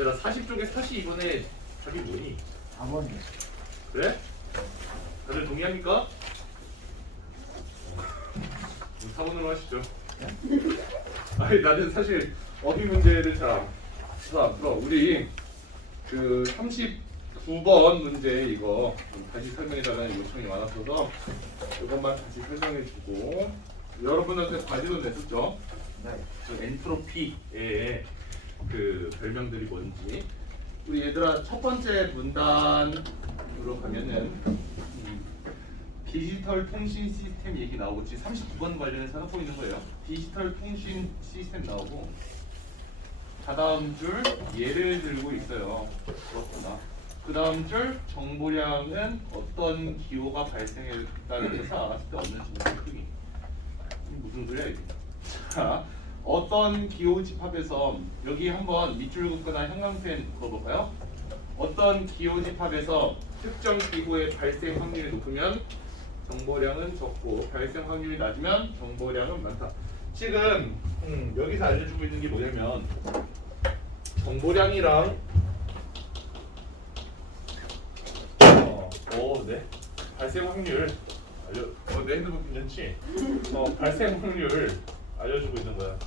얘들아 40쪽에 42번에 답이 뭐니? 4번이요. 그래? 다들 동의합니까? 4번으로 하시죠. 아니 나는 사실 어휘 문제를 잘 안 풀어. 우리 그 39번 문제 이거 다시 설명해달라는 요청이 많았어서 이것만 다시 설명해주고 여러분한테 과제도 냈었죠? 네. 그 엔트로피의 그 별명들이 뭔지 우리 얘들아 첫 번째 문단으로 가면은 디지털 통신 시스템 얘기 나오고 지금 39번 관련해서 하고 있는 거예요. 디지털 통신 시스템 나오고 다다음 줄 예를 들고 있어요. 그렇구나. 그 다음 줄 정보량은 어떤 기호가 발생했다는 데서 알았을 때 얻는 정보의 크기. 무슨 소리야 이게? 자, 어떤 기호 집합에서 여기 한번 밑줄 긋거나 형광펜 그어볼까요? 어떤 기호 집합에서 특정 기호의 발생 확률이 높으면 정보량은 적고 발생 확률이 낮으면 정보량은 많다. 지금 여기서 알려주고 있는 게 뭐냐면 정보량이랑 네 발생 확률 내 핸드폰 괜찮지? 발생 확률 알려주고 있는 거야.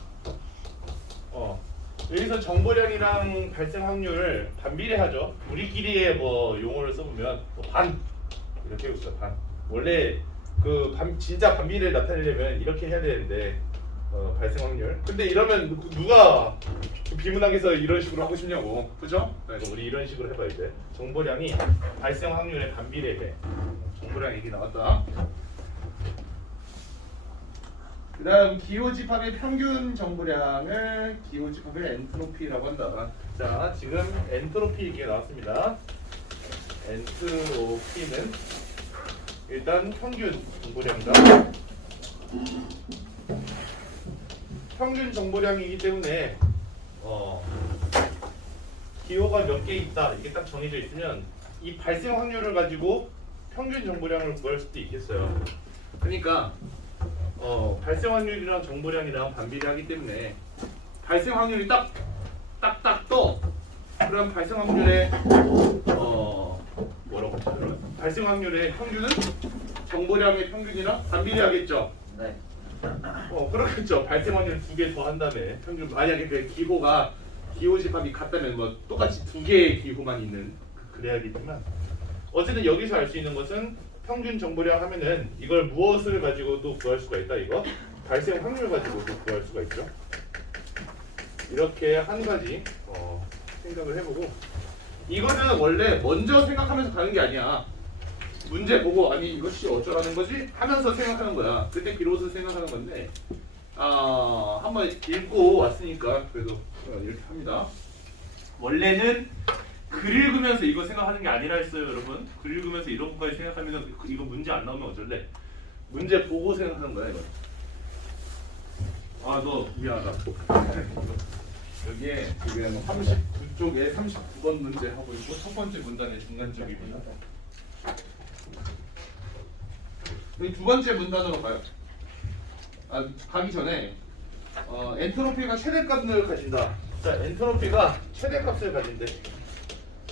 여기서 정보량이랑 발생 확률을 반비례하죠. 우리끼리의 뭐 용어를 써보면 반 이렇게 해봅시다. 반. 원래 그 진짜 반비례를 나타내려면 이렇게 해야 되는데 발생 확률. 근데 이러면 누가 비문학에서 이런 식으로 하고 싶냐고, 그죠? 그러니까 우리 이런 식으로 해봐야 돼. 정보량이 발생 확률에 반비례해. 정보량 얘기 나왔다. 그 다음 기호집합의 평균 정보량을 기호집합의 엔트로피라고 한다. 자, 지금 엔트로피 얘기가 나왔습니다. 엔트로피는 일단 평균 정보량이다. 평균 정보량이기 때문에 기호가 몇 개 있다 이게 딱 정해져 있으면 이 발생 확률을 가지고 평균 정보량을 구할 수도 있겠어요. 그러니까 발생 확률이랑 정보량이랑 반비례하기 때문에 발생 확률이 딱딱 떠. 그럼 발생 확률의 뭐라고 하죠? 발생 확률의 평균은 정보량의 평균이랑 반비례하겠죠. 네. 그렇겠죠. 발생 확률 2개 더 한 다음에 평균 만약에 그 기호 집합이 같다면 뭐 똑같이 2개의 기호만 있는 그래야겠지만 어쨌든 여기서 알 수 있는 것은 평균 정보량 하면은 이걸 무엇을 가지고도 구할 수가 있다. 이거 발생 확률 가지고도 구할 수가 있죠. 이렇게 한 가지 생각을 해보고 이거는 원래 먼저 생각하면서 가는 게 아니야. 문제 보고 아니 이것이 어쩌라는 거지 하면서 생각하는 거야. 그때 비로소 생각하는 건데 한번 읽고 왔으니까 그래도 이렇게 합니다. 원래는 글 읽으면서 이거 생각하는 게 아니라 했어요, 여러분. 글 읽으면서 이런 것까지 생각하면 이거 문제 안 나오면 어쩔래? 문제 보고 생각하는 거야, 이거. 너 미안하다. 여기에 지금 39쪽에 39번 문제 하고 있고 첫 번째 문단의 중간 쪽입니다. 여기 두 번째 문단으로 가요. 가기 전에 엔트로피가 최대값을 가진다. 자, 엔트로피가 최대값을 가진대.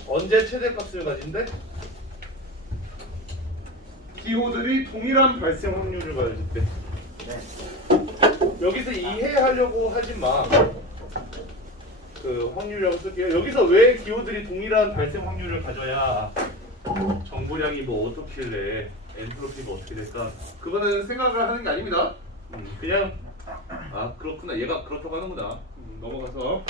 언제 최대값을 가진대? 기호들이 동일한 발생 확률을 가진대. 네. 여기서 이해하려고 하지 마. 그 확률이라고 쓸게요. 여기서 왜 기호들이 동일한 발생 확률을 가져야 정보량이 뭐 어떻길래 엔트로피가 어떻게 될까? 그거는 생각을 하는 게 아닙니다. 그냥 그렇구나. 얘가 그렇다고 하는구나. 넘어가서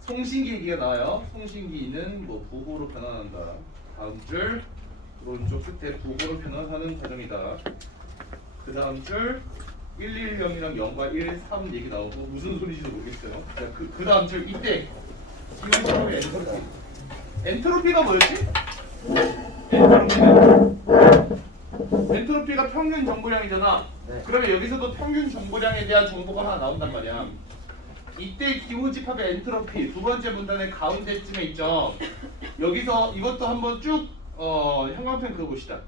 송신기 얘기가 나와요. 송신기는 뭐 부호로 변환한다. 다음 줄 오른쪽 끝에 부호로 변환하는 과정이다. 그 다음 줄 110이랑 0과 1, 3 얘기 나오고 무슨 소리인지도 모르겠어요. 자, 그 다음 줄 이때 기호집합의 엔트로피. 엔트로피가 뭐였지? 엔트로피가 평균 정보량이잖아. 네. 그러면 여기서도 평균 정보량에 대한 정보가 하나 나온단 말이야. 이때 기호집합의 엔트로피 두 번째 문단의 가운데쯤에 있죠. 여기서 이것도 한번 쭉 형광펜 그어봅시다.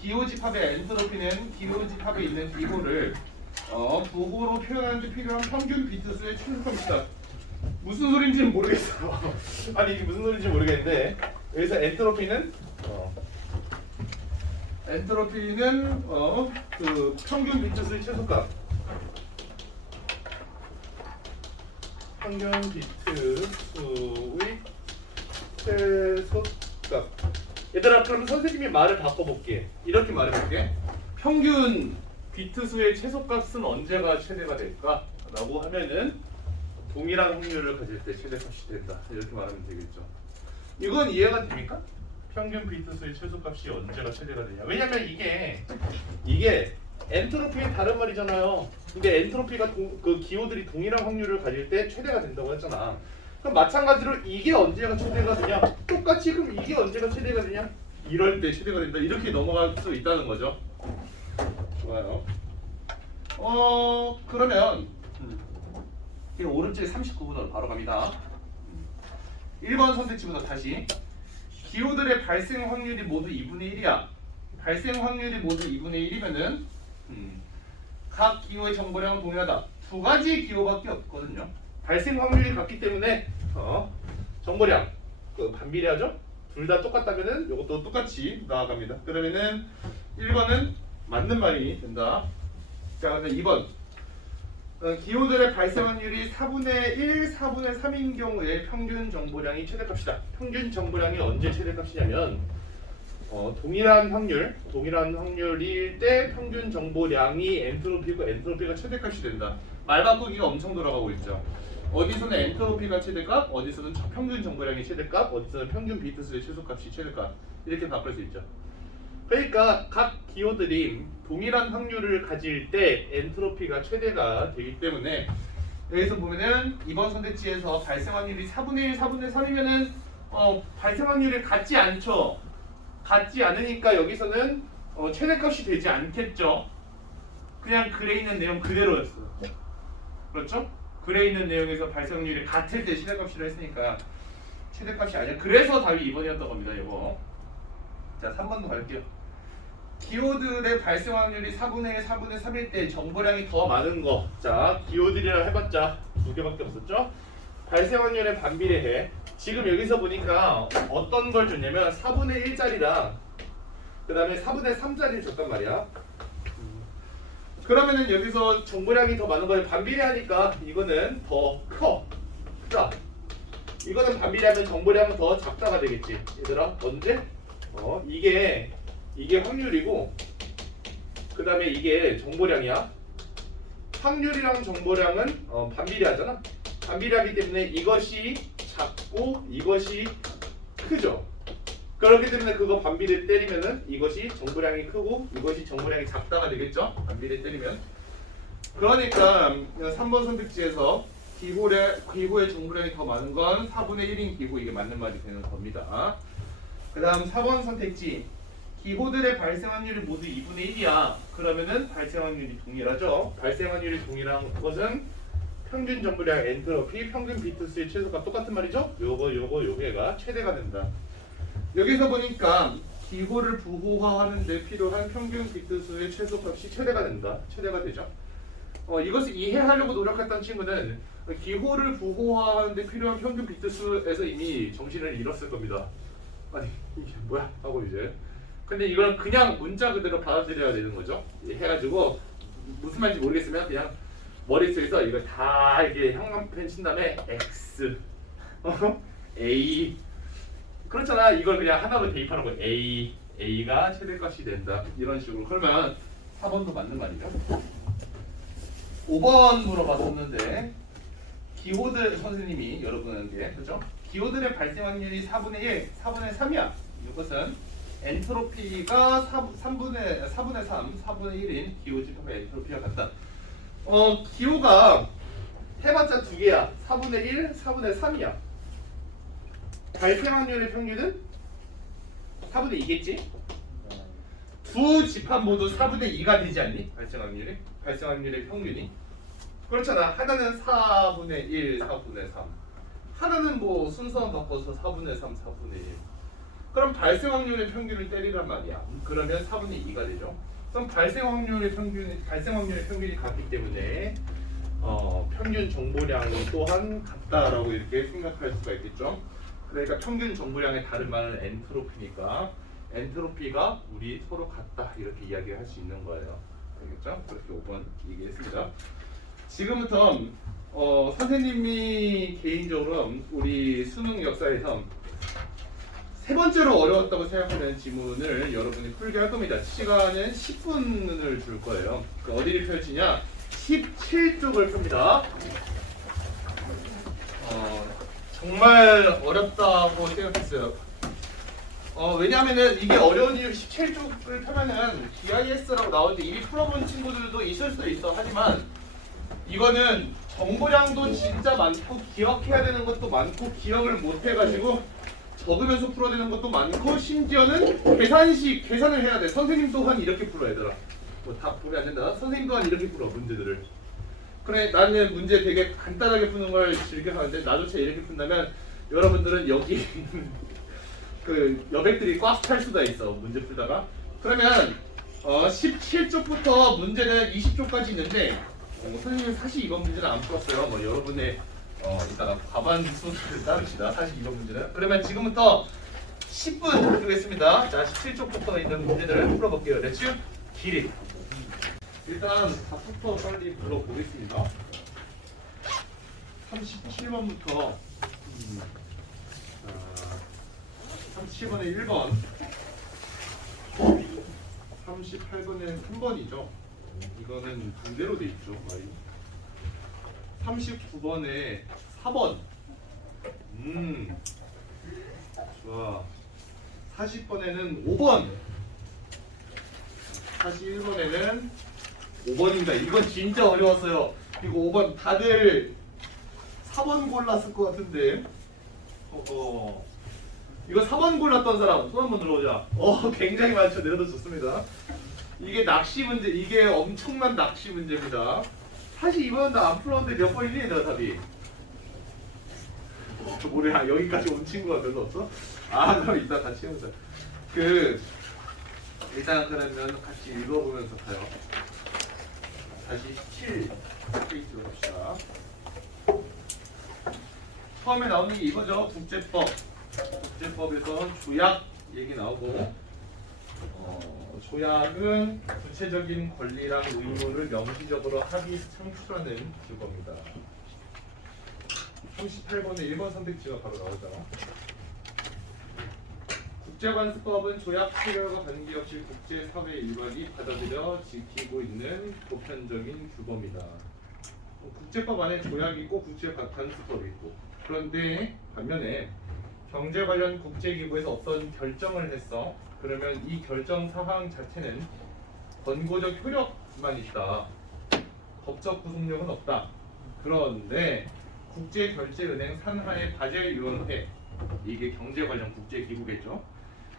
기호집합의 엔트로피는 기호집합에 있는 기호를 부호로 표현하는 데 필요한 평균 비트 수의 최소값이다. 무슨 소린지는 모르겠어. 아니 이게 무슨 소린지 모르겠는데 여기서 엔트로피는 그 평균 비트수의 최소값. 평균 비트수의 최소값. 얘들아 그럼 선생님이 말을 바꿔볼게. 이렇게 말해볼게. 평균 비트수의 최소값은 언제가 최대가 될까? 라고 하면은 동일한 확률을 가질 때 최대값이 된다. 이렇게 말하면 되겠죠. 이건 이해가 됩니까? 평균 비트수의 최소값이 언제가 최대가 되냐. 왜냐면 이게 엔트로피의 다른 말이잖아요. 근데 엔트로피가 그 기호들이 동일한 확률을 가질 때 최대가 된다고 했잖아. 그럼 마찬가지로 이게 언제가 최대가 되냐? 똑같이 그럼 이게 언제가 최대가 되냐? 이럴 때 최대가 된다. 이렇게 넘어갈 수 있다는 거죠. 좋아요. 그러면 이 오른쪽에 39분으로 바로 갑니다. 1번 선택지부터 다시. 기호들의 발생 확률이 모두 2분의 1이야. 발생 확률이 모두 2분의 1이면은 각 기호의 정보량은 동일하다. 두 가지 기호밖에 없거든요. 발생 확률이 같기 때문에 정보량 반비례하죠? 둘 다 똑같다면은 이것도 똑같이 나아갑니다. 그러면은 1번은 맞는 말이 된다. 자, 그다음 2번. 기호들의 발생 확률이 4분의 1, 4분의 3인 경우에 평균 정보량이 최대값이다. 평균 정보량이 언제 최대값이냐면 동일한 확률일 때 평균 정보량이 엔트로피고 엔트로피가 최대값이 된다. 말 바꾸기가 엄청 돌아가고 있죠. 어디서는 엔트로피가 최대값, 어디서는 평균 정보량이 최대값, 어디서는 평균 비트수의 최소값이 최대값 이렇게 바꿀 수 있죠. 그러니까 각 기호들이 동일한 확률을 가질 때 엔트로피가 최대가 되기 때문에 여기서 보면은 이번 선택지에서 발생 확률이 4분의 1, 4분의 3이면은 발생 확률이 같지 않죠. 같지 않으니까 여기서는 최대값이 되지 않겠죠. 그냥 글에 있는 내용 그대로였어요. 그렇죠? 글에 있는 내용에서 발생 확률이 같을 때 최대값이라 했으니까 최대값이 아니야. 그래서 답이 2번이었던 겁니다. 이거. 자, 3번도 갈게요. 기호들의 발생 확률이 4분의 1, 4분의 3일 때 정보량이 더 많은 거. 자, 기호들이라 해봤자 두 개밖에 없었죠? 발생 확률에 반비례해. 지금 여기서 보니까 어떤 걸 줬냐면 4분의 1짜리랑 그 다음에 4분의 3짜리를 줬단 말이야. 그러면은 여기서 정보량이 더 많은 거에 반비례하니까 이거는 더 크다. 이거는 반비례하면 정보량은 더 작다가 되겠지. 얘들아, 언제? 이게 확률이고 그 다음에 이게 정보량이야. 확률이랑 정보량은 반비례하잖아. 반비례하기 때문에 이것이 작고 이것이 크죠. 그렇기 때문에 그거 반비례 때리면은 이것이 정보량이 크고 이것이 정보량이 작다가 되겠죠. 반비례 때리면. 그러니까 3번 선택지에서 기호의 정보량이 더 많은 건 4분의 1인 기호, 이게 맞는 말이 되는 겁니다. 그 다음 4번 선택지. 기호들의 발생 확률이 모두 2분의 1이야. 그러면은 발생 확률이 동일하죠. 발생 확률이 동일한 것은 평균 정보량 엔트로피, 평균 비트수의 최소값 똑같은 말이죠. 요게가 최대가 된다. 여기서 보니까 기호를 부호화하는 데 필요한 평균 비트수의 최소값이 최대가 된다. 최대가 되죠. 이것을 이해하려고 노력했던 친구는 기호를 부호화하는 데 필요한 평균 비트수에서 이미 정신을 잃었을 겁니다. 아니 이게 뭐야 하고 이제. 근데 이걸 그냥 문자 그대로 받아들여야 되는 거죠. 해가지고 무슨 말인지 모르겠으면 그냥 머릿속에서 이걸 다 이렇게 형광펜 친 다음에 X, A 그렇잖아. 이걸 그냥 하나로 대입하는 거예요. A가 최대값이 된다. 이런 식으로. 그러면 4번도 맞는 말이죠. 5번 물어봤었는데 기호들 선생님이 여러분에게 그죠? 기호들의 발생 확률이 4분의 1, 4분의 3이야. 이것은 엔트로피가 4분의 3, 4분의 1인 기호 집합의 엔트로피가 같다. 기호가 해봤자 두 개야. 4분의 1, 4분의 3이야. 발생 확률의 평균은 4분의 2겠지? 두 집합 모두 4분의 2가 되지 않니? 발생 확률의 평균이. 그렇잖아. 하나는 4분의 1, 4분의 3. 하나는 뭐 순서만 바꿔서 4분의 3, 4분의 1. 그럼 발생 확률의 평균을 때리란 말이야. 그러면 4분의 2가 되죠. 그럼 발생 확률의 평균이 같기 때문에 평균 정보량이 또한 같다라고 이렇게 생각할 수가 있겠죠. 그러니까 평균 정보량의 다른 말은 엔트로피니까 엔트로피가 우리 서로 같다 이렇게 이야기할 수 있는 거예요. 알겠죠? 그렇게 5번 얘기했습니다. 지금부터 선생님이 개인적으로 우리 수능 역사에서 세 번째로 어려웠다고 생각하는 지문을 여러분이 풀게 할 겁니다. 시간은 10분을 줄 거예요. 어디를 펼치냐? 17쪽을 풉니다. 정말 어렵다고 생각했어요. 왜냐하면은 이게 어려운 이유 17쪽을 펴면은 GIS라고 나오는데 이미 풀어본 친구들도 있을 수도 있어. 하지만 이거는 정보량도 진짜 많고 기억해야 되는 것도 많고 기억을 못 해가지고 적으면서 풀어야 되는 것도 많고 심지어는 계산을 해야 돼. 선생님 또한 이렇게 풀어 얘들아. 뭐 다 보면 안 된다. 선생님 또한 이렇게 풀어 문제들을. 그래 나는 문제 되게 간단하게 푸는 걸 즐겨 하는데 나조차 이렇게 푼다면 여러분들은 여기 있는 그 여백들이 꽉 찰 수가 있어 문제 풀다가. 그러면 17쪽부터 문제는 20쪽까지 있는데 선생님은 42번 문제는 안 풀었어요. 뭐 여러분의 이따가 과반수를 따릅시다. 42번 문제는. 그러면 지금부터 10분 드리겠습니다. 자 17쪽부터 있는 문제들을 풀어볼게요. 렛츠 기릿. 일단 답부터 빨리 불러보겠습니다. 37번부터 37번에 1번 38번에 3번이죠. 이거는 반대로 돼 있죠. 말이. 39번에 4번. 좋아. 40번에는 5번. 41번에는 5번입니다. 이건 진짜 어려웠어요. 이거 5번 다들 4번 골랐을 것 같은데. 이거 4번 골랐던 사람 손 한번 들어오자. 굉장히 많죠. 내려도 좋습니다. 이게 낚시 문제, 이게 엄청난 낚시 문제입니다. 사실 이번은 나 안 풀었는데 몇 번이니 얘들아 답이? 뭐래? 여기까지 온 친구가 별로 없어? 그럼 이따 같이 해보자. 일단 그러면 같이 읽어보면서 가요. 다시 17 페이지로 갑시다. 처음에 나오는 게 이거죠. 국제법. 국제법에서 조약 얘기 나오고 조약은 구체적인 권리랑 의무를 명시적으로 창출하는 규범이다. 38번에 1번 선택지가 바로 나오죠. 국제관습법은 조약 체결과 관계없이 국제사회 일반이 받아들여 지키고 있는 보편적인 규범이다. 국제법 안에 조약이 있고 국제관습법이 있고, 그런데 반면에 경제 관련 국제기구에서 어떤 결정을 했어. 그러면 이 결정 사항 자체는 권고적 효력만 있다. 법적 구속력은 없다. 그런데 국제결제은행 산하의 바젤위원회, 이게 경제 관련 국제기구겠죠.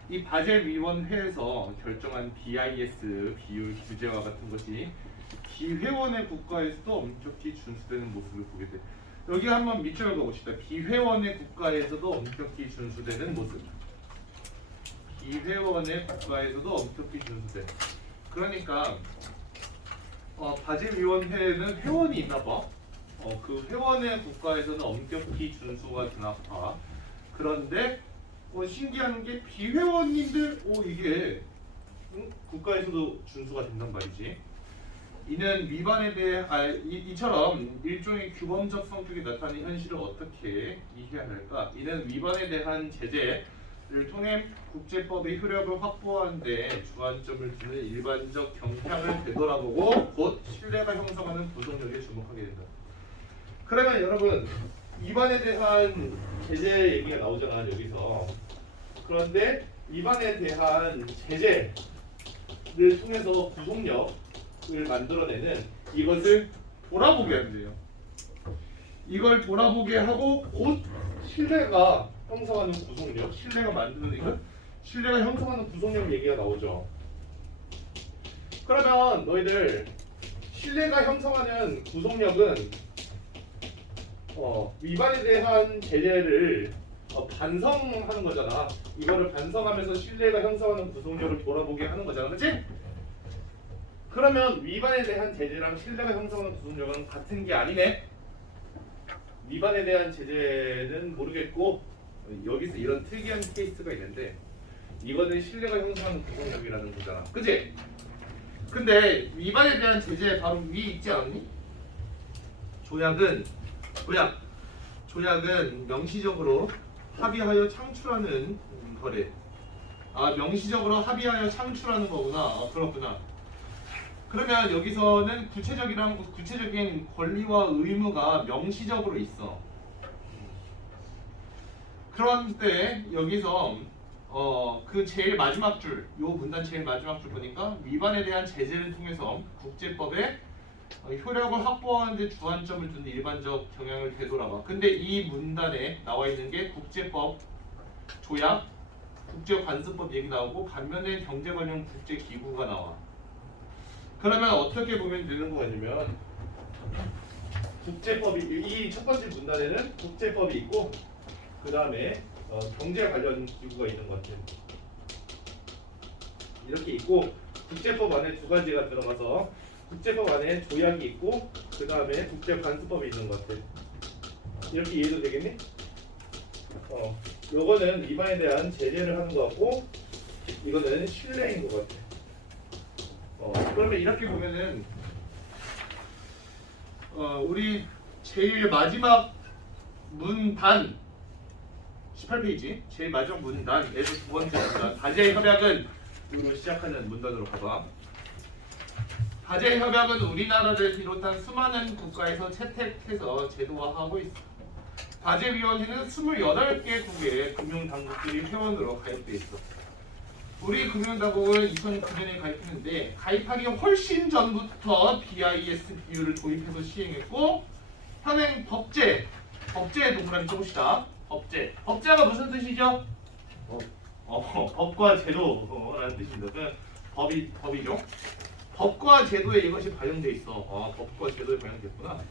이 바젤위원회에서 결정한 BIS 비율 규제와 같은 것이 비회원의 국가에서도 엄격히 준수되는 모습을 보게 돼. 여기 한번 밑줄 그어봅시다. 비회원의 국가에서도 엄격히 준수되는 모습. 비회원의 국가에서도 엄격히 준수돼. 그러니까 바젤위원회는 회원이 있나봐. 그 회원의 국가에서는 엄격히 준수가 되나봐. 그런데 신기한 게 비회원님들 이게 국가에서도 준수가 된단 말이지. 이는 위반에 대해 이처럼 일종의 규범적 성격이 나타나는 현실을 어떻게 이해해야 할까? 이는 위반에 대한 제재를 통해 국제법의 효력을 확보하는 데 주안점을 두는 일반적 경향을 되돌아보고 곧 신뢰가 형성하는 구속력에 주목하게 된다. 그러면 여러분 위반에 대한 제재 얘기가 나오잖아 여기서. 그런데 위반에 대한 제재를 통해서 구속력을 만들어내는 이것을 돌아보게 한대요. 이걸 돌아보게 하고 곧 신뢰가 형성하는 구속력, 신뢰가 만드는 이걸 신뢰가 형성하는 구속력 얘기가 나오죠. 그러면 너희들 신뢰가 형성하는 구속력은 위반에 대한 제재를 반성하는 거잖아. 이거를 반성하면서 신뢰가 형성하는 구속력을 돌아보게 하는 거잖아, 그렇지? 그러면 위반에 대한 제재랑 신뢰가 형성하는 구속력은 같은 게 아니네. 위반에 대한 제재는 모르겠고 여기서 이런 특이한 케이스가 있는데 이거는 신뢰가 형성하는 구속력이라는 거잖아. 그치? 근데 위반에 대한 제재 바로 위에 있지 않니? 조약은 명시적으로 합의하여 창출하는 거래. 아, 명시적으로 합의하여 창출하는 거구나. 그렇구나. 그러면 여기서는 구체적인 권리와 의무가 명시적으로 있어. 그런데 여기서 그 제일 마지막 줄, 요 문단 제일 마지막 줄 보니까 위반에 대한 제재를 통해서 국제법에 효력을 확보하는 데 주안점을 두는 일반적 경향을 되돌아봐. 근데 이 문단에 나와 있는 게 국제법, 조약, 국제관습법 얘기 나오고 반면에 경제 관련 국제기구가 나와. 그러면 어떻게 보면 되는 거냐면 국제법이 이 첫 번째 문단에는 국제법이 있고 그 다음에 경제 관련 기구가 있는 것 같아요. 이렇게 있고 국제법 안에 두 가지가 들어가서 국제법 안에 조약이 있고 그 다음에 국제관습법이 있는 것 같아요. 이렇게 이해도 되겠니? 요거는 위반에 대한 제재를 하는 것 같고 이거는 신뢰인 것 같아. 그러면 이렇게 보면은 우리 제일 마지막 문단 18페이지 제일 마지막 문단에서 두 번째 문단 바젤 협약은 으로 시작하는 문단으로 가봐. 바젤 협약은 우리나라를 비롯한 수많은 국가에서 채택해서 제도화하고 있어. 바젤위원회는 28개국의 금융당국들이 회원으로 가입돼 있어. 우리 금융당국은 2009년에 가입했는데 가입하기 훨씬 전부터 BIS 비율을 도입해서 시행했고 현행 법제의 동그라미 조금씩다. 법제가 무슨 뜻이죠? 법과 제도라는 뜻입니다. 그 법이죠. 법과 제도에 이것이 반영돼 있어. 법과 제도에 반영됐구나.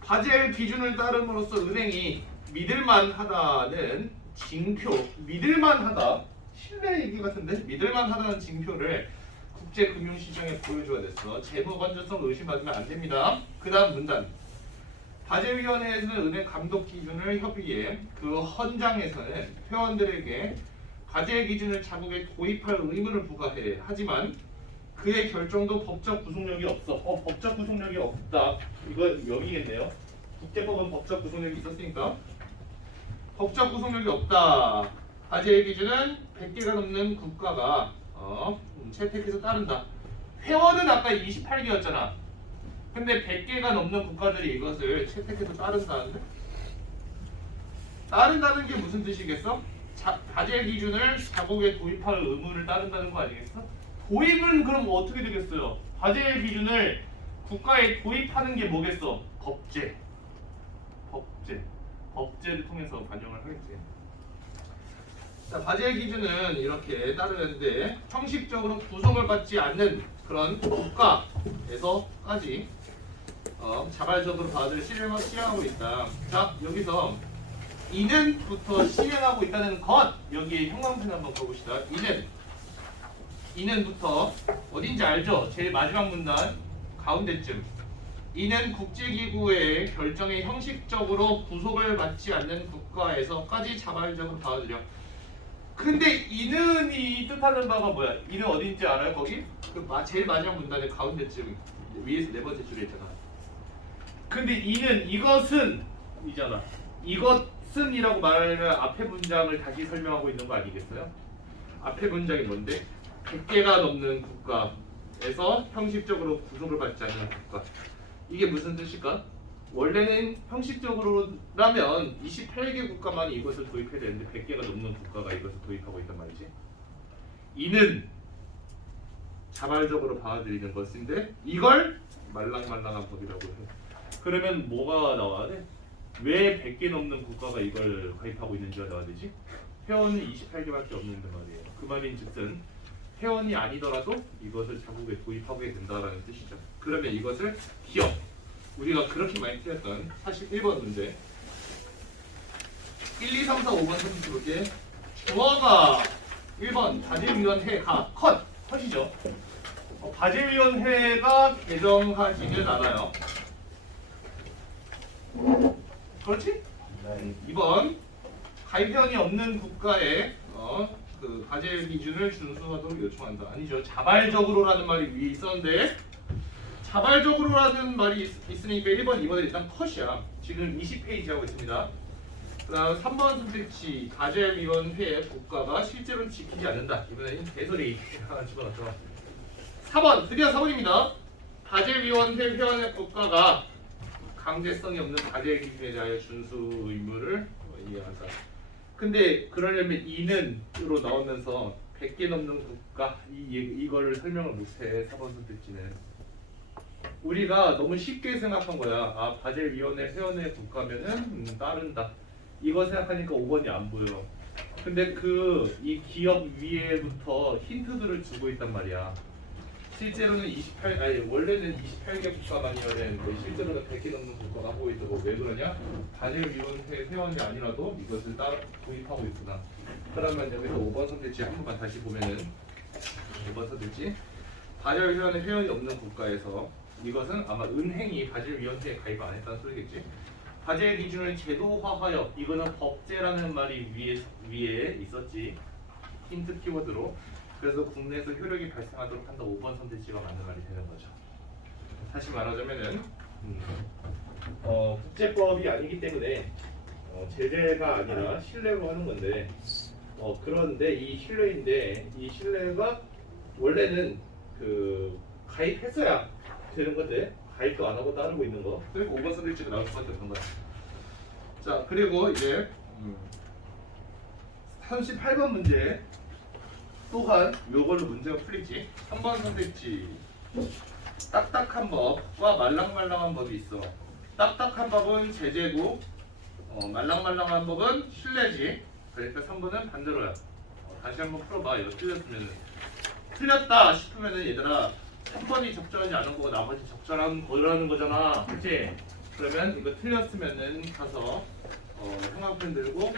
바젤 기준을 따름으로써 은행이 믿을만하다는 징표, 믿을만하다, 신뢰 얘기 같은데 믿을만하다는 징표를 국제금융시장에 보여줘야 됐어. 재무 건전성 의심받으면 안 됩니다. 그 다음 문단. 바젤위원회에서는 은행 감독 기준을 협의해 그 헌장에서는 회원들에게 바젤 기준을 자국에 도입할 의무를 부과해. 하지만 그의 결정도 법적 구속력이 없어. 법적 구속력이 없다. 이거 여기겠네요. 국제법은 법적 구속력이 있었으니까 법적 구속력이 없다. 바젤 기준은 100개가 넘는 국가가 채택해서 따른다. 회원은 아까 28개였잖아. 근데 100개가 넘는 국가들이 이것을 채택해서 따른다는데? 따른다는 게 무슨 뜻이겠어? 바젤 기준을 자국에 도입할 의무를 따른다는 거 아니겠어? 도입은 그럼 어떻게 되겠어요? 바젤 기준을 국가에 도입하는 게 뭐겠어? 법제를 통해서 반영을 하겠지. 자, 바젤 기준은 이렇게 따르는데 형식적으로 구성을 받지 않는 그런 국가에서까지 자발적으로 받을 실행하고 있다. 자, 여기서 이는부터 시행하고 있다는 것, 여기에 형광펜 한번 써봅시다. 이는부터 어딘지 알죠? 제일 마지막 문단 가운데쯤. 이는 국제기구의 결정에 형식적으로 구속을 받지 않는 국가에서까지 자발적으로 받아들여. 근데 이는이 뜻하는 바가 뭐야? 이는 어딘지 알아요? 거기? 제일 마지막 문단의 가운데쯤 위에서 네 번째 줄에 있잖아. 근데 이는 이것은 이잖아. 이것은이라고 말하면 앞에 문장을 다시 설명하고 있는 거 아니겠어요? 앞에 문장이 뭔데? 100개가 넘는 국가에서 형식적으로 구속을 받지 않는 국가. 이게 무슨 뜻일까? 원래는 형식적으로라면 28개 국가만 이것을 도입해야 되는데 100개가 넘는 국가가 이것을 도입하고 있단 말이지. 이는 자발적으로 받아들이는 것인데 이걸 말랑말랑한 법이라고 해. 그러면 뭐가 나와야 돼? 왜 100개 넘는 국가가 이걸 가입하고 있는지가 나와야 되지? 회원이 28개밖에 없는데 말이에요. 그 말인 즉슨 회원이 아니더라도 이것을 자국에 도입하게 된다라는 뜻이죠. 그러면 이것을 기업, 우리가 그렇게 많이 틀렸던 41번 문제 1, 2, 3, 4, 5번 선수 볼게. 주어가 1번 바젤위원회 컷이죠. 바젤위원회가 개정하지는 않아요. 그렇지? 네. 2번 가입회원이 없는 국가에 그 바젤 기준을 준수하도록 요청한다. 아니죠. 자발적으로라는 말이 위에 있었는데 자발적으로라는 말이 있으니까 1번, 2번은 일단 컷이야. 지금 20페이지 하고 있습니다. 그 다음 3번 선택지 바젤위원회 국가가 실제로 지키지 않는다. 이번에는 개소리 하나 집어넣죠. 4번 드디어 4번입니다. 바젤위원회 회원의 국가가 강제성이 없는 바젤 기준에 대하여 준수 의무를 이해한다. 근데 그러려면 이는으로 나오면서 100개 넘는 국가 이거를 설명을 못해. 4번 선택지는 우리가 너무 쉽게 생각한 거야. 아 바젤위원회 회원의 국가면은 따른다. 이거 생각하니까 5번이 안 보여. 근데 이 기업 위에부터 힌트들을 주고 있단 말이야. 실제로는 원래는 28개 국가만이어야 되는데 실제로는 100개 넘는 국가가 하고 있다고. 왜 그러냐? 바젤위원회 회원이 아니라도 이것을 따라 도입하고 있구나. 그러면 여기서 5번 선택지 한 번만 다시 보면은 5번 선택지 바젤위원회 회원이 없는 국가에서 이것은 아마 은행이 바젤위원회에 가입 안 했다는 소리겠지. 바젤 기준을 제도화하여 이거는 법제라는 말이 위에 있었지. 힌트 키워드로. 그래서 국내에서 효력이 발생하도록 한다. 5번 선택지가 맞는 말이 되는 거죠. 다시 말하자면은 국제법이 아니기 때문에 제재가 아니라 신뢰로 하는 건데 그런데 이 신뢰가 원래는 그 가입했어야 되는 건데 가입도 안 하고 따르고 있는 거. 그리고 5번 선택지가 나올 수밖에 없는 거야. 자 그리고 이제 38번 문제 또한 요걸로 문제가 풀리지. 3번 선택지 딱딱한 법과 말랑말랑한 법이 있어. 딱딱한 법은 제재고 말랑말랑한 법은 신뢰지. 그러니까 3번은 반대로야. 다시 한번 풀어봐. 이거 틀렸다 싶으면은 얘들아 3번이 적절하지 않은 거고 나머지 적절한 거라는 거잖아. 그치? 그러면 이거 틀렸으면은 가서 형광펜 들고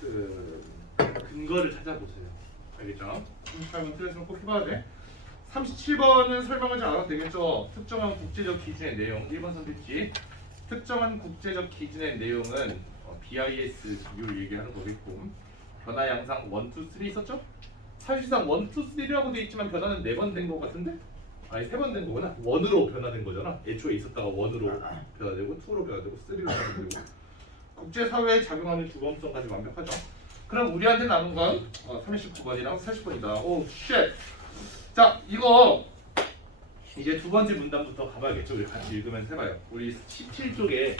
그 근거를 찾아보세요. 알겠죠? 38번 틀렸으면 꼭 해봐야 돼. 37번은 설명하지 않아도 되겠죠? 특정한 국제적 기준의 내용. 1번 선택지 특정한 국제적 기준의 내용은 BIS 비율 얘기하는 거겠고 변화 양상 1, 2, 3 있었죠? 사실상 1, 2, 3라고 돼 있지만 변화는 4번 된 거 같은데? 아니 3번 된 거구나. 1으로 변화된 거잖아. 애초에 있었다가 1으로 변화되고 2로 변화되고 3로 변화되고 국제사회에 작용하는 주범성까지 완벽하죠. 그럼 우리한테 남은 건 39번이랑 40번이다. 오 쉣. 자 이거 이제 두 번째 문단부터 가봐야겠죠. 우리 같이 읽으면서 해봐요. 우리 17쪽에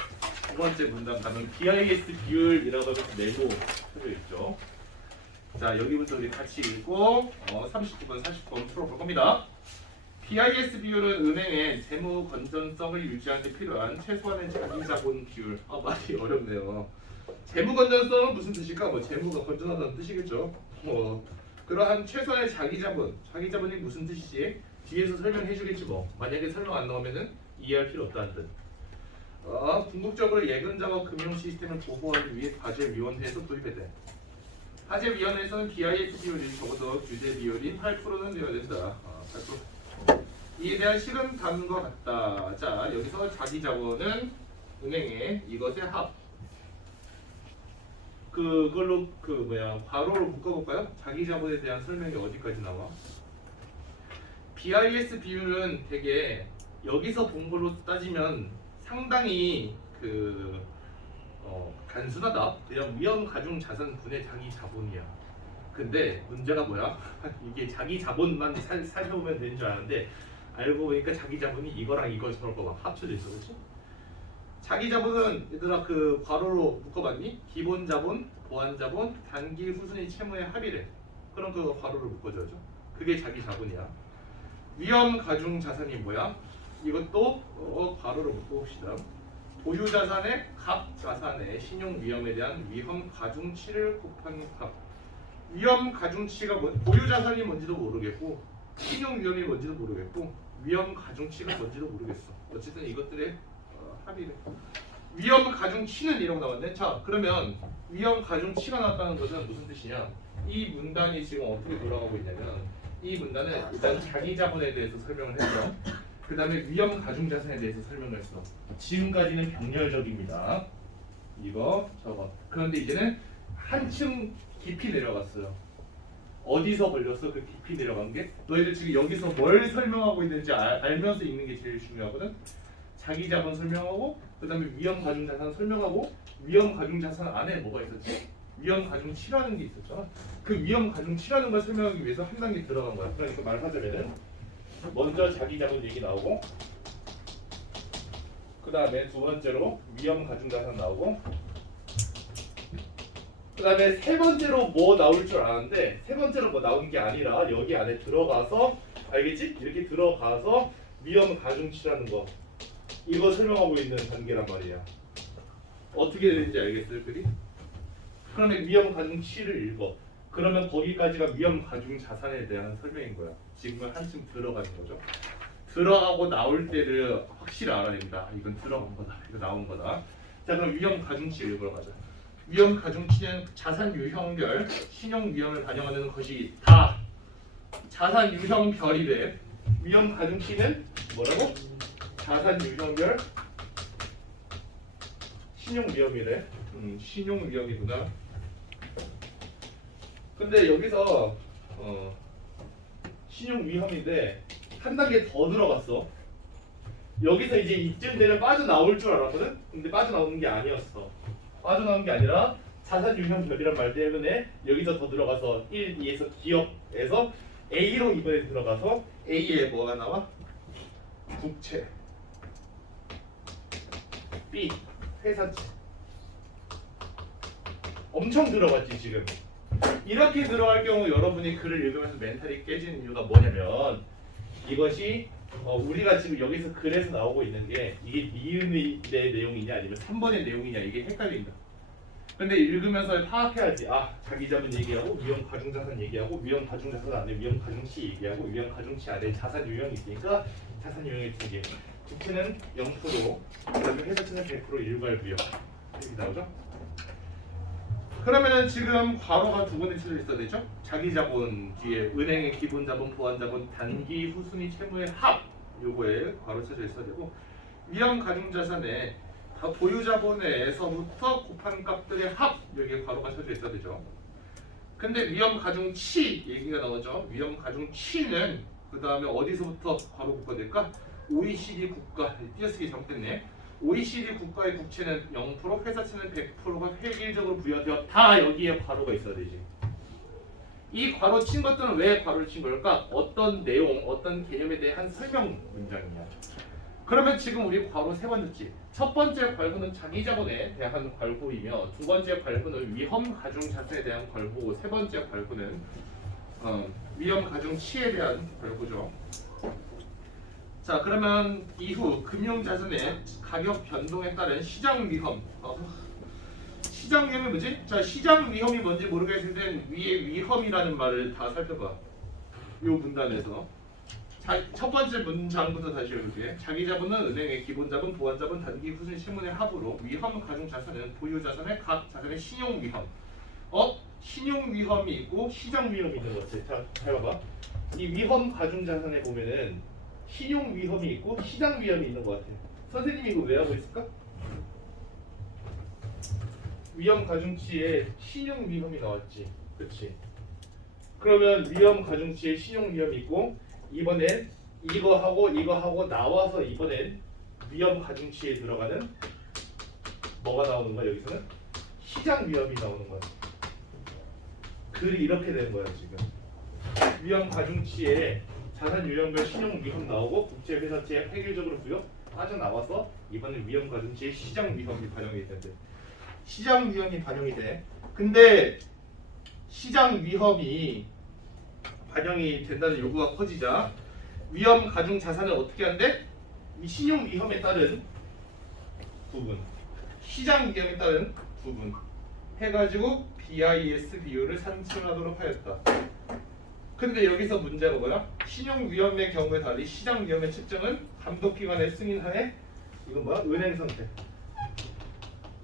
두 번째 문단 가면 BIS 비율이라고 하면서 네모 해져 있죠. 자 여기부터 우리 같이 읽고 39번 40번 풀어볼 겁니다. BIS 비율은 은행의 재무 건전성을 유지하는 데 필요한 최소한의 자기자본 비율. 말이 어렵네요. 재무 건전성은 무슨 뜻일까? 재무가 건전하다는 뜻이겠죠. 그러한 최소한의 자기자본이 무슨 뜻이지? 뒤에서 설명해주겠지 뭐. 만약에 설명 안 나오면은 이해할 필요 없다는 뜻. 궁극적으로 예금자와 금융 시스템을 보호하기 위해 바젤위원회에서 도입해야 돼. 바젤위원회에서는 BIS 비율이 적어도 규제 비율인 8%는 되어야 된다. 8%. 이에 대한 실은 다른 것 같다. 자 여기서 자기자본은 은행의 이것의 합. 그걸로 괄호로 묶어볼까요? 자기자본에 대한 설명이 어디까지 나와? BIS 비율은 되게 여기서 본 걸로 따지면 상당히 단순하다. 그냥 위험 가중 자산 분의 자기 자본이야. 근데 문제가 뭐야? 이게 자기 자본만 살펴보면 되는 줄 아는데 알고 보니까 자기 자본이 이거랑 이거처럼 막 합쳐져 있어, 그렇지? 자기 자본은 얘들아 괄호로 묶어봤니? 기본 자본, 보완 자본, 단기 후순위 채무의 합의래. 그럼 그거 괄호로 묶어줘야죠. 그게 자기 자본이야. 위험 가중 자산이 뭐야? 이것도 괄호로 묶어봅시다. 보유 자산의 갑 자산의 신용 위험에 대한 위험 가중치를 곱한 합. 위험 가중치가 보유 자산이 뭔지도 모르겠고 신용 위험이 뭔지도 모르겠고 위험 가중치가 뭔지도 모르겠어. 어쨌든 이것들의 합의래. 위험 가중치는 이라고 나왔네. 자 그러면 위험 가중치가 나왔다는 것은 무슨 뜻이냐? 이 문단이 지금 어떻게 돌아가고 있냐면 이 문단은 일단 자기 자본에 대해서 설명을 했어. 그 다음에 위험 가중 자산에 대해서 설명을 했어. 지금까지는 병렬적입니다. 이거 저거. 그런데 이제는 한층 깊이 내려갔어요. 어디서 걸렸어? 그 깊이 내려간 게? 너희들 지금 여기서 뭘 설명하고 있는지 알면서 읽는 게 제일 중요하거든. 자기 자본 설명하고, 그 다음에 위험 가중 자산 설명하고, 위험 가중 자산 안에 뭐가 있었지? 위험 가중치라는 게 있었잖아. 그 위험 가중치라는 걸 설명하기 위해서 한 단계 들어간 거야. 그러니까 말하자면은 먼저 자기 자본 얘기 나오고, 그 다음에 두 번째로 위험 가중 자산 나오고, 그 다음에 세 번째로 뭐 나올 줄 아는데 세 번째로 뭐 나오는 게 아니라 여기 안에 들어가서 알겠지? 이렇게 들어가서 위험 가중치라는 거 이거 설명하고 있는 단계란 말이야. 어떻게 되는지 알겠어요, 그리? 그러면 위험 가중치를 읽어. 그러면 거기까지가 위험 가중 자산에 대한 설명인 거야. 지금은 한층 들어가는 거죠. 들어가고 나올 때를 확실히 알아야 됩니다. 이건 들어간 거다. 이거 나온 거다. 자, 그럼 위험 가중치 읽으러 가자. 위험 가중치는 자산 유형별 신용 위험을 반영하는 것이 다 자산 유형별이래. 위험 가중치는 뭐라고? 자산 유형별 신용 위험이래. 신용 위험이구나. 근데 여기서 신용 위험인데 한 단계 더 들어갔어. 여기서 이제 이쯤 되면 빠져나올 줄 알았거든? 근데 빠져나오는 게 아니었어. 빠져나오는 게 아니라 자산 유형별이란 말 때문에 여기서 더 들어가서 1, 2에서 기업에서 A로 이번에 들어가서 A에 뭐가 나와? 국채. B, 회사채. 엄청 들어갔지 지금. 이렇게 들어갈 경우 여러분이 글을 읽으면서 멘탈이 깨지는 이유가 뭐냐면 이것이 우리가 지금 여기서 글에서 나오고 있는 게 이게 니은의 내용이냐 아니면 3번의 내용이냐 이게 헷갈린다. 근데 읽으면서 파악해야지. 아, 자기 자본 얘기하고 위험 가중 자산 얘기하고 위험 가중 자산 안에 위험 가중치 얘기하고 위험 가중치 안에 자산 유형이 있으니까 자산 유형의 두 개. 국채는 0%, 그다음에 회사채는 100% 일괄부역 이렇게 나오죠. 그러면은 지금 괄호가 두 군데 쳐져 있어야 되죠? 자기 자본 뒤에 은행의 기본 자본, 보완 자본, 단기 후순위 채무의 합 요거에 괄호 쳐져 있어야 되고 위험 가중 자산에 보유 자본에서부터 곱한 값들의 합 여기에 괄호가 쳐져 있어야 되죠. 근데 위험 가중치 얘기가 나오죠. 위험 가중치는 그 다음에 어디서부터 괄호 국가될까? OECD 국가 띄어쓰기 잘못됐네. OECD 국가의 국채는 0%, 회사채는 100%가 획일적으로 부여되었다. 여기에 괄호가 있어야 되지. 이 괄호 친 것들은 왜 괄호를 친 걸까? 어떤 내용, 어떤 개념에 대한 설명 문장이야. 그러면 지금 우리 괄호 세 번 듣지. 첫 번째 괄호는 자기 자본에 대한 괄호이며 두 번째 괄호는 위험 가중 자산에 대한 괄호고 세 번째 괄호는 위험 가중 치에 대한 괄호죠. 자, 그러면 이후 금융자산의 가격 변동에 따른 시장 위험. 시장 위험이 뭐지? 자, 시장 위험이 뭔지 모르겠을 땐 위에 위험이라는 말을 다 살펴봐. 요 문단에서. 첫 번째 문장부터 다시 읽을게. 자기 자본은 은행의 기본 자본, 보완 자본, 단기 후순위 채무의 합으로 위험 가중 자산은 보유 자산의 각 자산의 신용 위험. 신용 위험이 있고 시장 위험이 있는 것 같아. 자, 해봐봐. 이 위험 가중 자산에 보면은 신용 위험이 있고 시장 위험이 있는 것 같아. 선생님이 이거 왜 하고 있을까? 위험 가중치에 신용 위험이 나왔지, 그렇지? 그러면 위험 가중치에 신용 위험이 있고 이번엔 이거 하고 나와서 이번엔 위험 가중치에 들어가는 뭐가 나오는 거야? 여기서는 시장 위험이 나오는 거야. 글이 이렇게 된 거야 지금. 위험 가중치에 자산 유형별 신용 위험 나오고 국채 회사채 획일적으로 부여 빠져나와서 이번엔 위험 가중치에 시장 위험이 반영이 된대. 시장 위험이 반영이 돼. 근데 시장 위험이 반영이 된다는 요구가 커지자 위험 가중 자산을 어떻게 한대? 이 신용 위험에 따른 부분, 시장 위험에 따른 부분 해가지고 BIS 비율을 산출하도록 하였다. 근데 여기서 문제가 뭐야? 신용 위험의 경우에 달리 시장 위험의 측정은 감독기관의 승인하에 이건 뭐야? 은행 선택.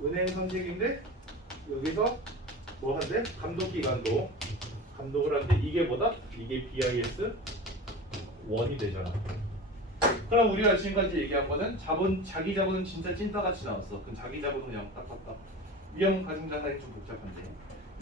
은행 선택인데 여기서 뭐 한대? 감독기관도 감독을 하는데 이게 뭐다? 이게 BIS 1이 되잖아. 그럼 우리가 지금까지 얘기한 거는 자기 자본은 진짜 찐따같이 나왔어. 그럼 자기 자본은 그냥 딱딱딱. 위험 가중자산이 좀 복잡한데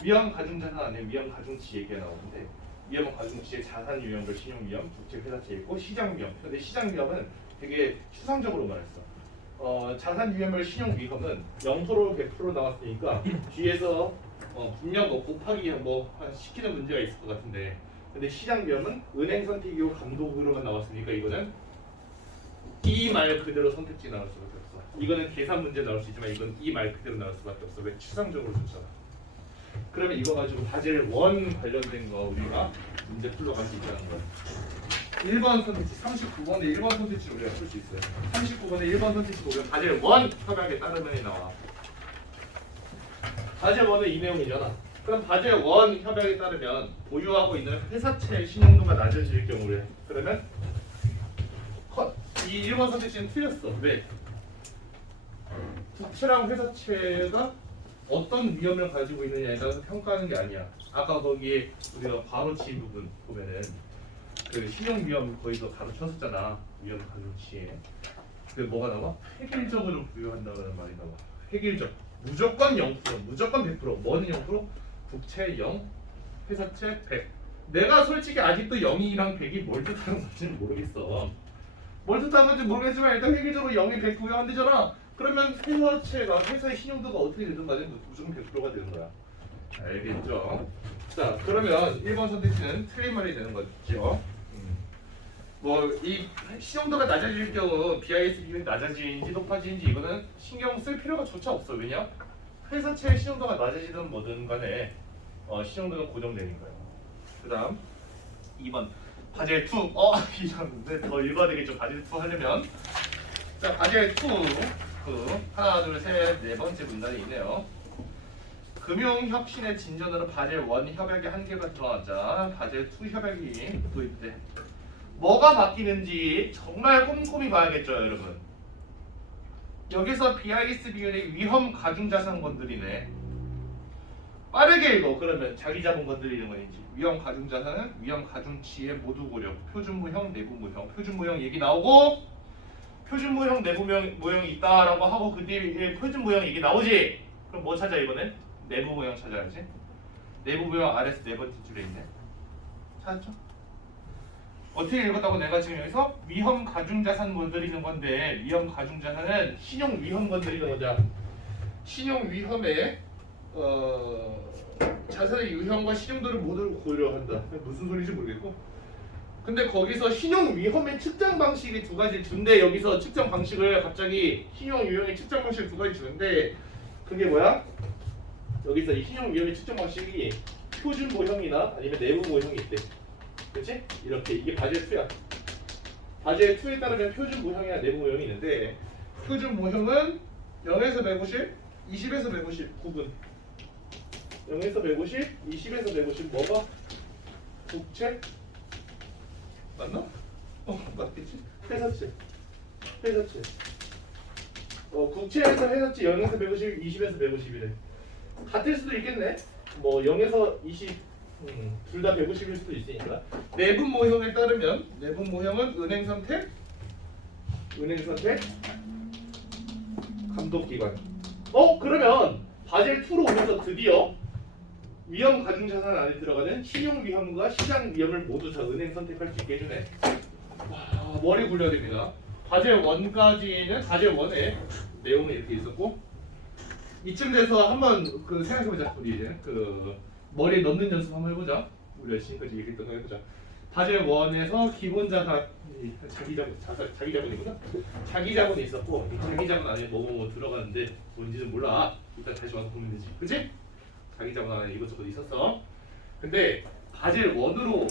위험 가중자산 안에 위험 가중치 얘기가 나오는데 위험 가중치의 자산 유형별 신용 위험, 국제 회사채 있고 시장 위험. 근데 시장 위험은 되게 추상적으로 말했어. 자산 유형별 신용 위험은 0% 100% 나왔으니까 뒤에서 분명 곱하기 한 시키는 문제가 있을 것 같은데 근데 시장 위험은 은행 선택이고 감독으로만 나왔으니까 이거는 이 말 그대로 선택지 나올 수밖에 없어. 이거는 계산 문제 나올 수 있지만 이건 이 말 그대로 나올 수밖에 없어. 왜? 추상적으로 줬잖아. 그러면 이거 가지고 바젤 1 관련된 거 우리가 문제 풀러갈 수 있다는 거야. 1번 선택지 39번에 1번 선택지를 우리가 풀 수 있어요. 39번에 1번 선택지 보면 바젤 1 협약에 따르면이 나와. 바젤 1은 이 내용이잖아. 그럼 바젤 1 협약에 따르면 보유하고 있는 회사채의 신용도가 낮아질 경우래. 그러면 컷. 이 1번 선택지는 틀렸어. 왜? 국채랑 회사채가 어떤 위험을 가지고 있느냐에 따라서 평가하는 게 아니야. 아까 거기에 우리가 바로 치 부분 보면은 그 신용 위험 거기서 가르쳤었잖아. 위험 가중치에. 근데 뭐가 나와? 획일적으로 부여한다는 말이 나와. 획일적. 무조건 0%, 무조건 100%. 뭐는 0%? 국채 0, 회사채 100. 내가 솔직히 아직도 0이랑 100이 뭘 뜻하는 건지는 모르겠어. 뭘 뜻하는 건지 모르겠지만 일단 획일적으로 0이 100 부여한대잖아. 그러면 회사채가 회사의 신용도가 어떻게 되든 간에 무조건 100%가 되는 거야. 알겠죠? 자, 그러면 1번 선택지는 틀린 말이 되는 거죠. 뭐 이 신용도가 낮아질 경우 BIS 기준이 낮아지는지 높아지는지 이거는 신경 쓸 필요가 조차 없어. 왜냐? 회사채의 신용도가 낮아지든 뭐든 간에 신용도는 고정되는 거예요. 그 다음 2번 바젤 2 이랬는데 더 읽어야 되겠죠. 바젤 2 하려면 자 바젤 2 하나 둘 셋 네 번째 문단이 있네요. 금융혁신의 진전으로 바젤 1 협약의 한계가 드러나자 바젤 2 협약이 도입돼. 뭐가 바뀌는지 정말 꼼꼼히 봐야겠죠, 여러분. 여기서 BIS 비율의 위험 가중자산 건드리네. 빠르게 읽어. 그러면 자기 자본 건드리는 건지 위험 가중자산은 위험 가중치의 모두 고려. 표준모형, 내부모형. 표준모형 얘기 나오고 표준모형, 내부모형이 있다라고 하고 그 뒤에 표준모형 얘기 나오지. 그럼 뭐 찾아 이번엔? 내부모형 찾아야지. 내부모형 아래서 네 번째 줄에 있네. 찾았죠? 어떻게 읽었다고 내가 지금 여기서 위험 가중자산 건드리는 건데 위험 가중자산은 신용 위험 건드리는 거자. 신용 위험에 자산의 유형과 신용도를 모두 고려한다. 무슨 소리인지 모르겠고. 근데 거기서 신용 위험의 측정 방식이 두 가지 준대. 여기서 측정 방식을 갑자기 신용 유형의 측정 방식을 두 가지 주는데 그게 뭐야? 여기서 이 신용 위험의 측정 방식이 표준 모형이나 아니면 내부 모형이 있대. 그렇지? 이렇게 이게 바젤 2야. 바젤 2에 따르면 표준 모형이나 내부 모형이 있는데 표준 모형은 0에서 150, 20에서 150 구분. 0에서 150, 20에서 150 뭐가? 국채? 맞나? 맞겠지? 회사채. 국채에서 회사채 0에서 150, 20에서 150이래. 같을 수도 있겠네. 뭐 0에서 20 둘 다 150일 수도 있으니까. 내분 모형에 따르면 내분 모형은 은행 선택, 감독기관. 그러면 바젤 2로 오면서 드디어 위험 가중자산 안에 들어가는 신용 위험과 시장 위험을 모두 다 은행 선택할 수 있게 해주네. 와, 머리 굴려야 됩니다. 바젤 1까지는 바젤 1의 내용은 이렇게 있었고 이쯤 돼서 한번 생각해보자. 우리 이제 머리에 넣는 연습 한번 해보자. 우리가 지금까지 얘기했던 거 해보자. 바젤 1에서 기본 자산, 자기 자본이구나. 자기 자본이 있었고 이 자기 자본 안에 뭐 들어가는데 뭔지는 몰라. 일단 다시 와서 보면 되지. 그치? 자기 자본 안에 이것저것 있었어. 근데 바젤 1으로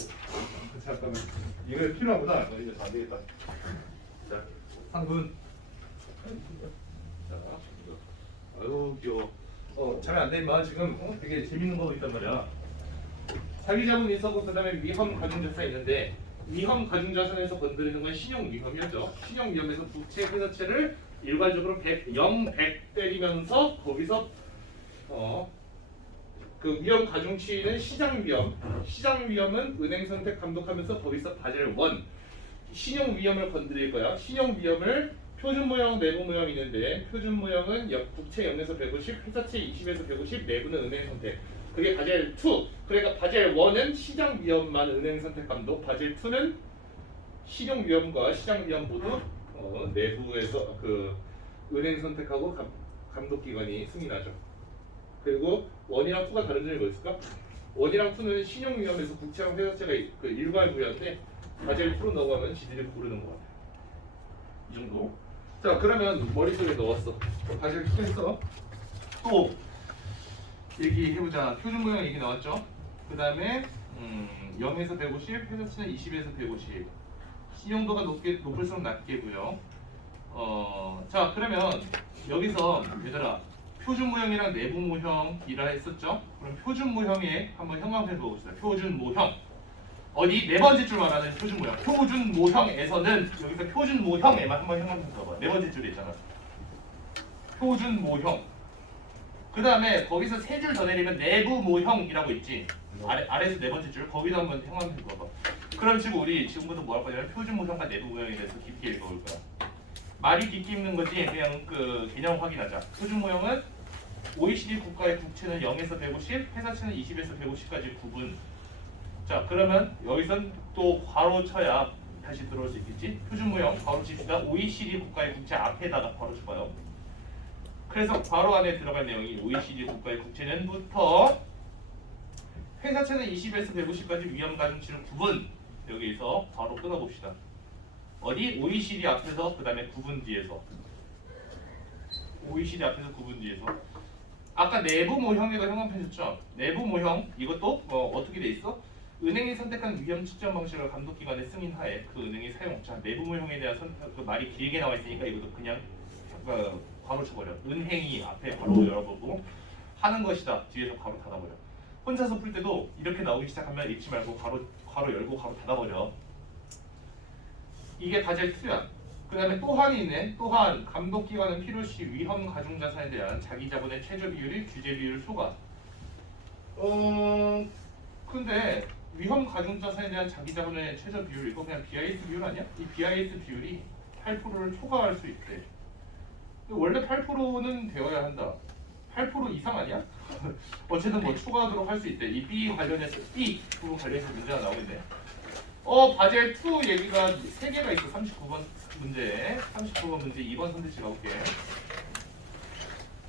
잠깐만 이거 필요하구나. 이거 안 되겠다. 자, 상분. 자, 아유 귀여워. 잠이 안 되면 지금 되게 재밌는 거 있단 말이야. 자기 자본이 있었고 그다음에 위험 가중자산이 있는데 위험 가중자산에서 건드리는 건 신용 위험이었죠. 신용 위험에서 부채 회사채를 일괄적으로 100, 0, 100 때리면서 거기서 그 위험 가중치는 시장 위험. 시장 위험은 은행 선택 감독하면서 거기서 바젤 1 신용 위험을 건드릴 거야. 신용 위험을 표준 모형, 내부 모형 있는데 표준 모형은 국채 0에서 150, 회사채 20에서 150, 내부는 은행 선택. 그게 바젤 2. 그러니까 바젤 1은 시장 위험만 은행 선택 감독, 바젤 2는 신용 위험과 시장 위험 모두 내부에서 그 은행 선택하고 감독 기관이 승인하죠. 그리고 1이랑 2가 다른 점이 뭐 있을까? 1이랑 2는 신용 위험에서 국채랑 회사채가 그 일괄 부여인데 바젤 2로 넘어가면 지들이 고르는 거 같아요. 이 정도. 자, 그러면 머릿속에 넣었어. 바젤 2 했어. 또 얘기해보자. 표준 모형 얘기 나왔죠? 그 다음에 0에서 150, 회사채는 20에서 150. 신용도가 높을수록 낮게고요. 자, 그러면 여기서 얘들아 표준 모형이랑 내부 모형이라 했었죠? 그럼 표준 모형에 한번 형광펜 그어봅시다. 표준 모형. 어디 네 번째 줄 말하는 표준 모형. 표준 모형에서는 여기서 표준 모형에만 한번 형광펜 그어봐. 네 번째 줄에 있잖아. 표준 모형. 그 다음에 거기서 세 줄 더 내리면 내부 모형이라고 있지. 아래에서 네 번째 줄 거기서 한번 형광펜 그어봐. 그럼 지금 우리 지금부터 뭐 할 거냐면 표준 모형과 내부 모형에 대해서 깊게 읽어볼 거야. 말이 깊게 읽는 거지 그냥 그 개념 확인하자. 표준 모형은 OECD 국가의 국채는 0에서 150, 회사채는 20에서 150까지 구분. 자, 그러면 여기선 또 괄호 쳐야 다시 들어올 수 있겠지? 표준 모형 괄호 칩시다. OECD 국가의 국채 앞에다가 괄호 쳐봐요. 그래서 괄호 안에 들어갈 내용이 OECD 국가의 국채는부터 회사채는 20에서 150까지 위험 가중치를 구분. 여기서 괄호 끊어봅시다. 어디? OECD 앞에서 그 다음에 구분 뒤에서. OECD 앞에서 구분 뒤에서. 아까 내부 모형에다 형광펜 줬죠? 내부 모형 이것도 어떻게 돼 있어? 은행이 선택한 위험 측정 방식을 감독기관의 승인하에 그 은행이 사용. 자, 내부 모형에 대한 그 말이 길게 나와 있으니까 이것도 그냥 괄호 쳐버려. 은행이 앞에 괄호 열어보고 하는 것이다. 뒤에서 괄호 닫아버려. 혼자서 풀 때도 이렇게 나오기 시작하면 읽지 말고 괄호 열고 괄호 닫아버려. 이게 바젤 2야. 그 다음에 또 한이 있네. 또한 감독기관은 필요시 위험 가중자산에 대한 자기 자본의 최저 비율이 규제 비율을 초과. 근데 위험 가중자산에 대한 자기 자본의 최저 비율 이거 그냥 BIS 비율 아니야? 이 BIS 비율이 8%를 초과할 수 있대. 원래 8%는 되어야 한다. 8% 이상 아니야? 어쨌든 뭐 초과하도록 할 수 있대. 이 B 관련해서 B 부분 관련해서 문제가 나오는데. 바젤 2 얘기가 3개가 있어. 39번 문제. 39번 문제 2번 선택지 가볼게.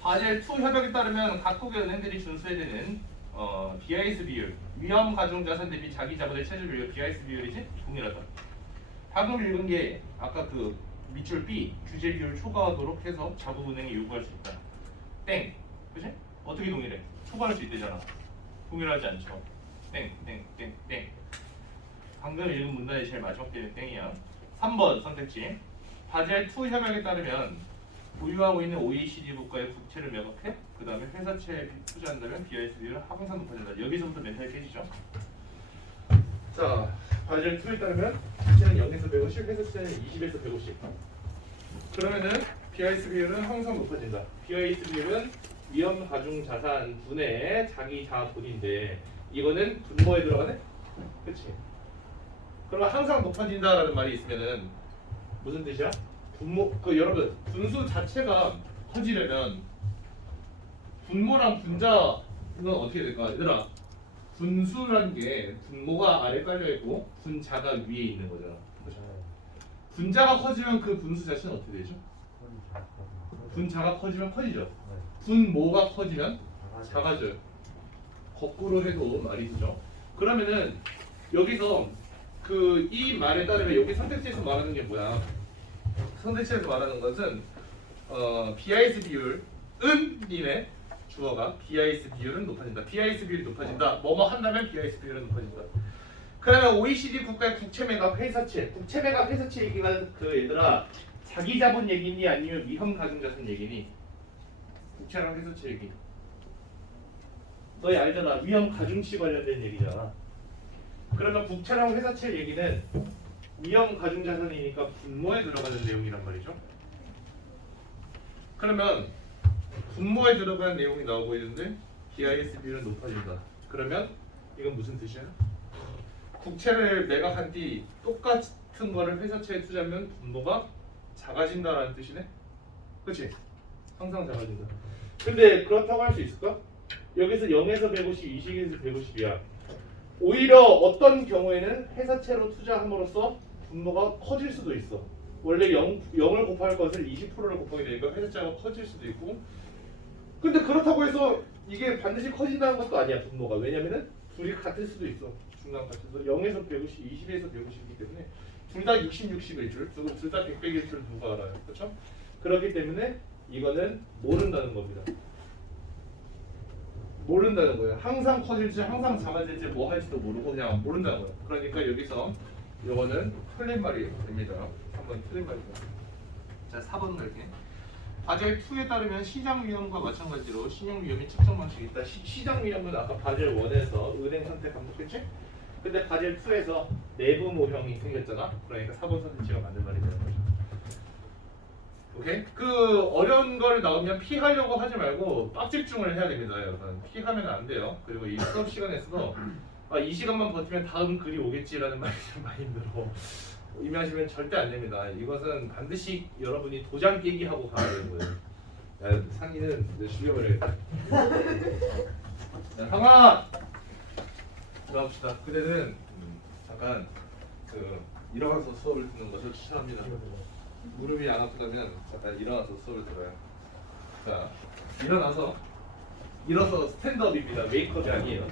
바젤 2 협약에 따르면 각국의 은행들이 준수해야 되는 BIS 비율, 위험 가중 자산 대비 자기 자본의 최저 비율, BIS 비율이지? 동일하다. 방금 읽은 게 아까 그 밑줄 B 규제 비율 초과하도록 해서 자국은행이 요구할 수 있다. 땡. 그치? 어떻게 동일해? 초과할 수 있대잖아. 동일하지 않죠. 땡. 방금 읽은 문단의 제일 마지막 개는 땡이야. 3번 선택지. 바젤 2 협약에 따르면 보유하고 있는 OECD 국가의 국채를 매각해 그 다음에 회사채에 투자한다면 BIS 비율은 항상 높아진다. 여기서부터 멘탈이 깨지죠. 자, 바젤 2에 따르면 국채는 0에서 150, 회사채는 20에서 150. 그러면은 BIS 비율은 항상 높아진다. BIS 비율은 위험 가중 자산 분의 자기 자본인데 이거는 분모에 들어가네? 그치? 그러면 항상 높아진다라는 말이 있으면은 무슨 뜻이야? 여러분 분수 자체가 커지려면 분모랑 분자는 어떻게 될까? 얘들아, 분수라는 게 분모가 아래 깔려 있고 분자가 위에 있는 거잖아. 분자가 커지면 그 분수 자체는 어떻게 되죠? 분자가 커지면 커지죠. 분모가 커지면 작아져요. 거꾸로 해도 말이 되죠. 그러면은 여기서 이 말에 따르면 여기 선택지에서 말하는 게 뭐야? 선택지에서 말하는 것은 BIS 비율은 이네 주어가 BIS 비율은 높아진다. BIS 비율이 높아진다. 뭐뭐 한다면 BIS 비율은 높아진다. 그러면 OECD 국가의 국채 매각 회사채, 국채 매각 회사채 얘기가 얘들아 자기 자본 얘기니 아니면 위험 가중 자산 얘기니? 국채랑 회사채 얘기. 너희 알잖아. 위험 가중치 관련된 얘기잖아. 그러면 국채랑 회사채 얘기는 위험 가중 자산이니까 분모에 들어가는 내용이란 말이죠. 그러면 분모에 들어가는 내용이 나오고 있는데 BIS 비율은 높아진다. 그러면 이건 무슨 뜻이야? 국채를 매각한 뒤 똑같은 거를 회사채에 투자하면 분모가 작아진다라는 뜻이네. 그렇지? 항상 작아진다. 근데 그렇다고 할 수 있을까? 여기서 0에서 150, 20에서 150이야. 오히려 어떤 경우에는 회사채로 투자함으로써 분모가 커질 수도 있어. 원래 0을 곱할 것을 20%를 곱하게 되니까 회사채가 커질 수도 있고. 근데 그렇다고 해서 이게 반드시 커진다는 것도 아니야, 분모가. 왜냐면은 둘이 같을 수도 있어. 중간 같아서 0에서 150, 20에서 150이기 때문에 둘 다 60, 60일 줄, 둘 다 100, 100일 줄 누가 알아요. 그렇죠? 그렇기 때문에 이거는 모른다는 겁니다. 모른다는 거예요. 항상 커질지 항상 작아질지 뭐 할지도 모르고 그냥 모른다는 거예요. 그러니까 여기서 요거는 틀린 말이 됩니다. 3번 틀린 말이죠. 자, 4번 갈게. 바젤 2에 따르면 시장 위험과 마찬가지로 신용 위험이 측정 방식이 있다. 시장 위험은 아까 바젤 1에서 은행 선택 반복했지? 근데 바젤 2에서 내부 모형이 생겼잖아. 그러니까 4번 선택지가 맞는 말이 되는 거죠. 오케이? 그 어려운 걸 나오면 피하려고 하지 말고 빡 집중을 해야 됩니다, 여러분. 피하면 안 돼요. 그리고 이 수업 시간에서도 이 시간만 버티면 다음 글이 오겠지라는 말이 좀 많이 들어. 임하시면 절대 안 됩니다. 이것은 반드시 여러분이 도장 깨기 하고 가야 되는 거예요. 야, 상의는 죽여버려야겠다. 야, 상아! 들어갑시다. 그대는 잠깐 일어나서 수업을 듣는 것을 추천합니다. 무릎이 안 아프다면 잠깐 일어나서 수업을 들어요. 자, 일어서 스탠드업입니다. 메이크업이 아니에요.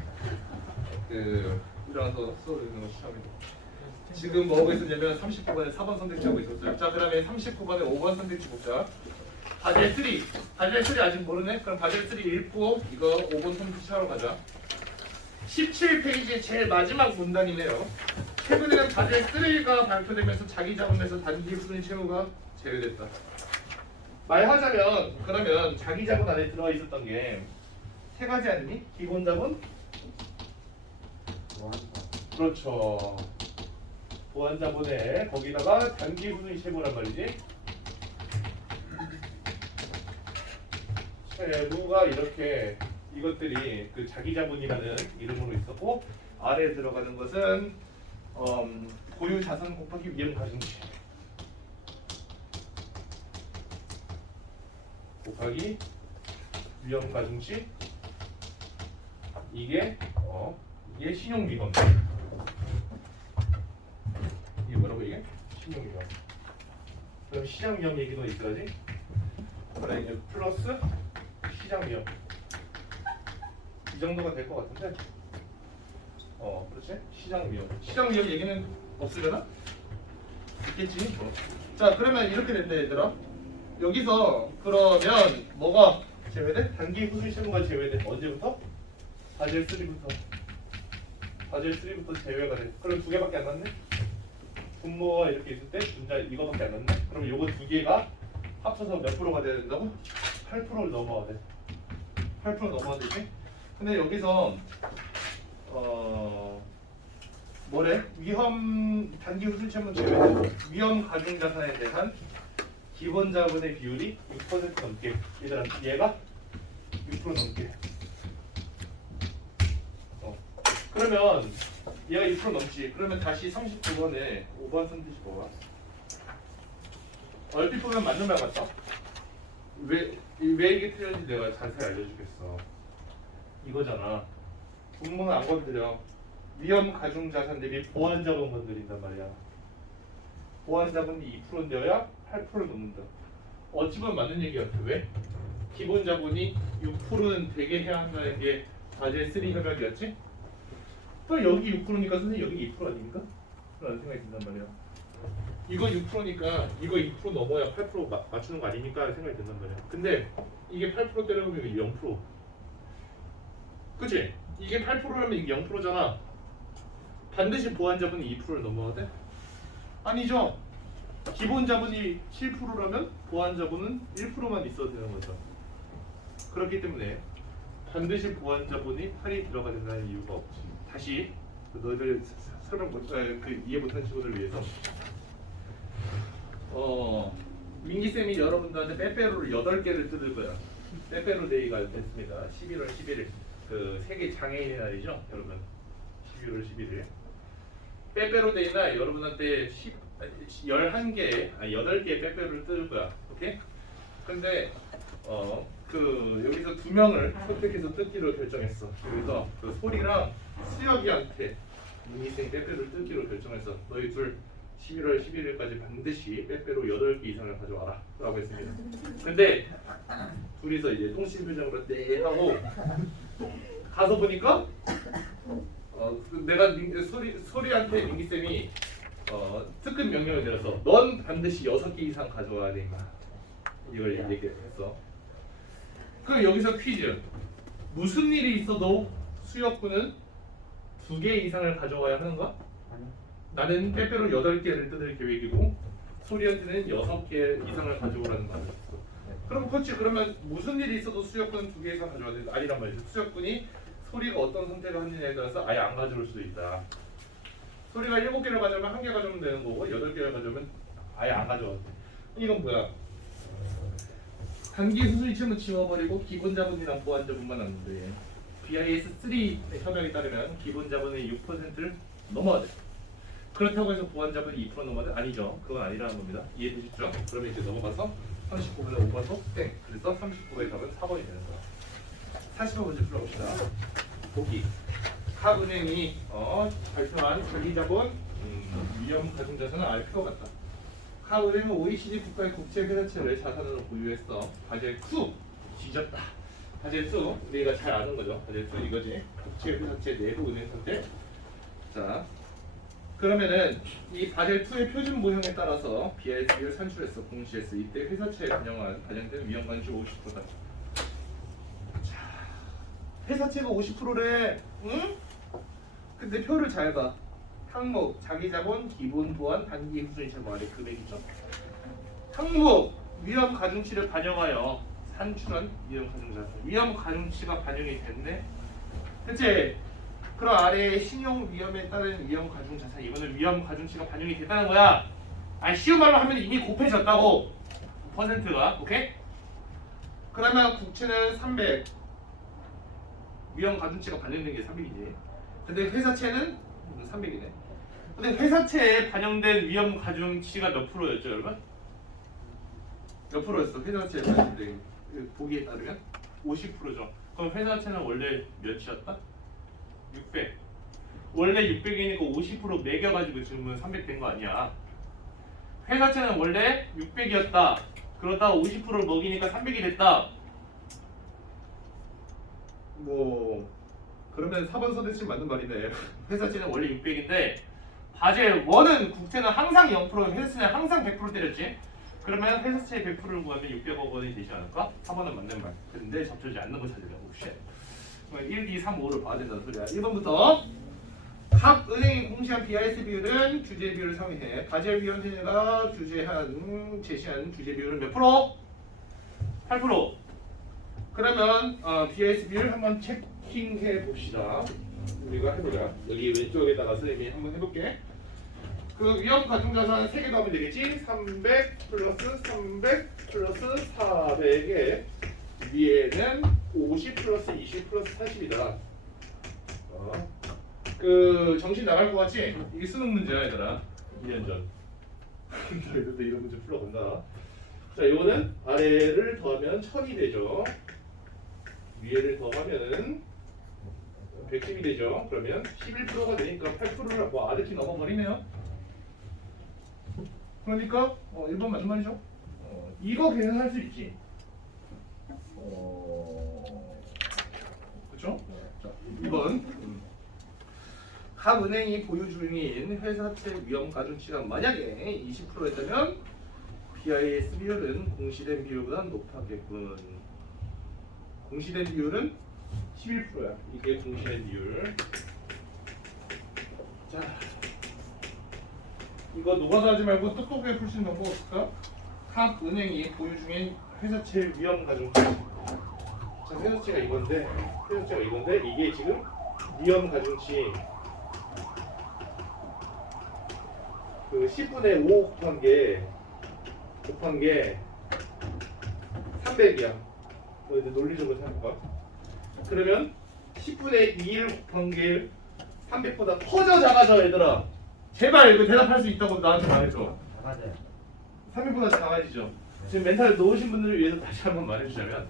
일어나서 수업을 듣는 걸 추천합니다. 지금 뭐 하고 있었냐면 39번에 4번 선택지 하고 있었어요. 자, 그 다음에 39번에 5번 선택지 봅시다. 바젤 3 아직 모르네? 그럼 바젤 3 읽고 이거 5번 선택지 하러 가자. 17페이지의 제일 마지막 문단이네요. 최근에는 바젤 3가 발표되면서 자기 자본에서 단기 후순위 채무가 제외됐다. 말하자면 그러면 자기 자본 안에 들어가 있었던 게 세 가지 아니니? 기본 자본? 그렇죠. 보완 자본에 거기다가 단기 후순위 채무란 말이지. 채무가 이렇게 이것들이 그 자기 자본이라는 이름으로 있었고 아래에 들어가는 것은 고유 자산 곱하기 위험 가중치 곱하기 위험 가중치 이게 신용 위험. 이게 뭐라고 이게? 신용 위험. 그럼 시장 위험 얘기도 있어야지. 그래 이제 플러스 시장 위험. 이 정도가 될 것 같은데. 그렇지? 시장 위험. 시장 위험 얘기는 없으려나? 있겠지. 자, 그러면 이렇게 된다, 얘들아. 여기서 그러면 뭐가 제외돼? 단기 후순위 채무가 제외돼. 언제부터? 바젤 3부터. 바젤 3부터 제외가 돼. 그럼 두 개밖에 안 남네? 분모가 이렇게 있을 때 분자 이거밖에 안 남네? 그럼 요거 두 개가 합쳐서 몇 프로가 돼야 된다고? 8%를 넘어야 돼. 8% 넘어야 되지? 근데 여기서 뭐래? 위험 단기 후순위 채무 제외되고 위험 가중 자산에 대한 기본 자본의 비율이 6% 넘게. 얘들아, 얘가 6% 넘게. 그러면 얘가 6% 넘지. 그러면 다시 39번에 5번 선택지 봐봐. 얼핏 보면 맞는 말 같다. 왜 이게 틀렸는지 내가 자세히 알려주겠어. 이거잖아. 분모는 안 건드려. 위험 가중 자산 대비 보완 자본 건드린단 말이야. 보완 자본이 2%인데야 8%를 넘는다. 어찌 보면 맞는 얘기 같아. 왜? 기본 자본이 6%는 되게 해야 한다는 게 바젤 3 협약이었지? 또 여기 6%니까 선생님 여기 2% 아닙니까? 라는 생각이 든단 말이야. 이거 6%니까 이거 2% 넘어야 8% 맞추는 거 아닙니까? 라는 생각이 든단 말이야. 근데 이게 8% 때려보면 이게 0%. 그치? 이게 8%라면 이게 0%잖아. 반드시 보완 자본이 2%를 넘어야 돼? 아니죠. 기본 자본이 7%라면 보완 자본은 1%만 있어도 되는 거죠. 그렇기 때문에 반드시 보완 자본이 8이 들어가야 된다는 이유가 없지. 다시 너희들 설명 이해 못한 친구들을 위해서 민기 쌤이 여러분들한테 빼빼로를 8개를 뜯을 거야. 빼빼로 데이가 됐습니다. 11월 11일. 그 세계 장애인의 날이죠, 여러분. 12월 11일. 빼빼로 데이 날 여러분한테 11개, 아니 8개의 빼빼로를 뜯을 거야. 오케이? 근데 여기서 2명을 선택해서 뜯기로 결정했어. 그래서 그 소리랑 수혁이한테 민희생 빼빼로를 뜯기로 결정해서 너희 둘 11월 11일까지 반드시 빼빼로 8개 이상을 가져와라 라고 했습니다. 근데 둘이서 이제 똥심 표정으로 네 하고 가서 보니까 내가 소리한테 민기쌤이 특급 명령을 내려서 넌 반드시 6개 이상 가져와야 된다 이걸 얘기했어. 그럼 여기서 퀴즈. 무슨 일이 있어도 수혁군은 2개 이상을 가져와야 하는 거야? 나는 빼빼로 8개를 뜯을 계획이고 소리한테는 6개 이상을 가져오라는 말을 했어. 그럼 그렇지. 그러면 무슨 일이 있어도 수혁군은 2개 이상 가져와야 된다. 아니란 말이죠. 수혁군이 소리가 어떤 선택을 하느냐에 따라서 아예 안 가져올 수도 있다. 소리가 7개를 가져오면 1개 가져오면 되는 거고 8개를 가져오면 아예 안 가져와도 돼. 이건 뭐야? 단기 수수이체는 지워버리고 기본 자본이랑 보완 자본만 안 돼. BIS3 협약에 따르면 기본 자본의 6%를 넘어야 돼. 그렇다고 해서 보완 자본이 2% 넘어야 돼? 아니죠. 그건 아니라는 겁니다. 이해되시죠? 그러면 이제 넘어가서 39분에 5번도 땡. 그래서 39번의 답은 4번이 되는 거야. 40번 문제 풀어봅시다. 보기. 각 은행이 발표한 자기자본 위험 가중자산은 알 필요가 같다. 각 은행은 OECD 국가의 국제 회사채를 자산으로 보유했어. 바젤 2 뒤졌다. 바젤 2 우리가 잘 아는 거죠. 바젤 2 이거지. 국제 회사채 내부 은행 선택. 자, 그러면은 이 바젤 2의 표준 모형에 따라서 BIS를 산출했어. 공시했어. 이때 회사채에 반영된 위험 가중치 50%다. 회사채가 50%래. 응? 근데 표를 잘 봐. 항목, 자기자본, 기본 보완, 단기 후순위처럼 말해. 금액이죠. 항목, 위험 가중치를 반영하여 산출한 위험 가중자산. 위험 가중치가 반영이 됐네. 그치? 그럼 아래에 신용 위험에 따른 위험 가중자산. 이거는 위험 가중치가 반영이 됐다는 거야. 아니 쉬운 말로 하면 이미 곱해졌다고. 퍼센트가. 오케이? 그러면 국채는 300. 위험 가중치가 반영된 게 300이지. 근데 회사채는 300이네. 근데 회사채에 반영된 위험 가중치가 몇 프로였죠, 여러분? 몇 프로였어? 회사채에 반영된 보기에 따르면 50%죠. 그럼 회사채는 원래 몇이었다? 600. 원래 600이니까 50% 매겨가지고 지금은 300 된 거 아니야? 회사채는 원래 600이었다. 그러다가 50%를 먹이니까 300이 됐다. 뭐 그러면 4번 선택지 맞는 말이네. 회사채는 원래 600인데 바젤 1은 국채는 항상 0%, 회사채는 항상 100% 때렸지. 그러면 회사채 100%를 구하면 600억 원이 되지 않을까? 4번은 맞는 말. 근데 접촉지 않는 거 찾으려고. 1, 2, 3, 5를 봐야 된다는 소리야. 1번부터 각 은행이 공시한 BIS 비율은 주제 비율을 상회해. 바젤 위원회가 제시한 주제 비율은 몇 프로? 8%. 그러면 BIS 비율 한번 체킹해 봅시다. 우리가 해보자. 여기 왼쪽에다가 선생님이 한번 해볼게. 그 위험 가중자산 3개 넣으면 되겠지? 300 플러스 300 플러스 400에 위에는 50 플러스 20 플러스 40이다. 그 정신 나갈 것 같지? 이게 수능 문제야 얘들아. 2년 전. 그래도 이런 문제 풀어본다. 자, 이거는 아래를 더하면 1000이 되죠. 위에를 더하면은 110이 되죠. 그러면 11%가 되니까 8%를 뭐 아래키 넘어버리네요. 그러니까 1번 맞는 말이죠. 이거 계산할 수 있지. 그렇죠? 자, 2번. 각 은행이 보유 중인 회사채 위험 가중치가 만약에 20%였다면 BIS 비율은 공시된 비율보다 높았겠군. 공시된 비율은 11%야. 이게 공시된 비율. 자, 이거 노가다 하지 말고 똑똑하게 풀 수 있는 방법 없을까? 각 은행이 보유 중인 회사채 위험 가중치. 자, 회사채가 이건데 이게 지금 위험 가중치 그 10분의 5 곱한 게 300이야. 이제 논리적으로 생각해봐. 그러면 10분의 2를 곱한 게 300보다 커져 작아져 얘들아? 제발 이거 대답할 수 있다고 나한테 말해줘. 작아져요. 300보다 작아지죠. 지금 멘탈 놓으신 분들을 위해서 다시 한번 말해주자면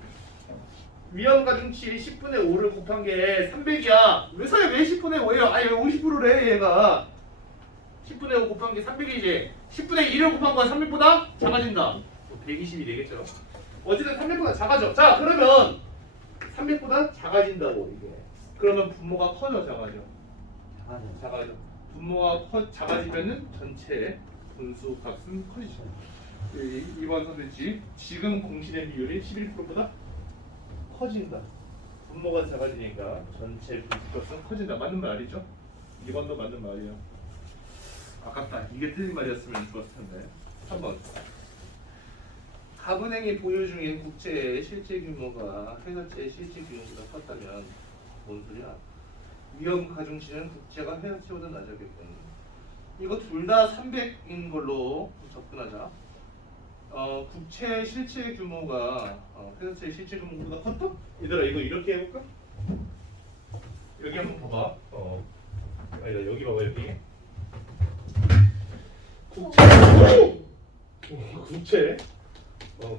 위험 가중치 10분의 5를 곱한 게 300이야. 왜 10분의 5예요? 아니 왜 50%래 얘가. 10분의 5 곱한 게 300이지. 10분의 1을 곱한 건 300보다 작아진다. 120이 되겠죠. 어쨌든 300보다 작아져. 자 그러면 300보다 작아진다고 이게. 그러면 분모가 커져 작아져. 작아져요. 작아져. 분모가 작아지면은 전체 분수 값은 커지죠. 2번 선택지 지금 공시된 비율이 11%보다 커진다. 분모가 작아지니까 전체 분수 값은 커진다. 맞는 말이죠? 2번도 맞는 말이에요. 아깝다. 이게 틀린 말이었으면 좋았을 텐데. 3번. 가분행이 보유 중인 국채의 실제 규모가 회사채의 실제 규모보다 컸다면 뭔 소리야? 위험 가중치는 국채가 회사채보다 낮아겠군. 이거 둘 다 300인 걸로 접근하자. 국채 실제 규모가 회사채의 실제 규모보다 컸다? 얘들아 이거 이렇게 해볼까? 여기 한번 봐봐. 아니다 여기 봐봐 여기.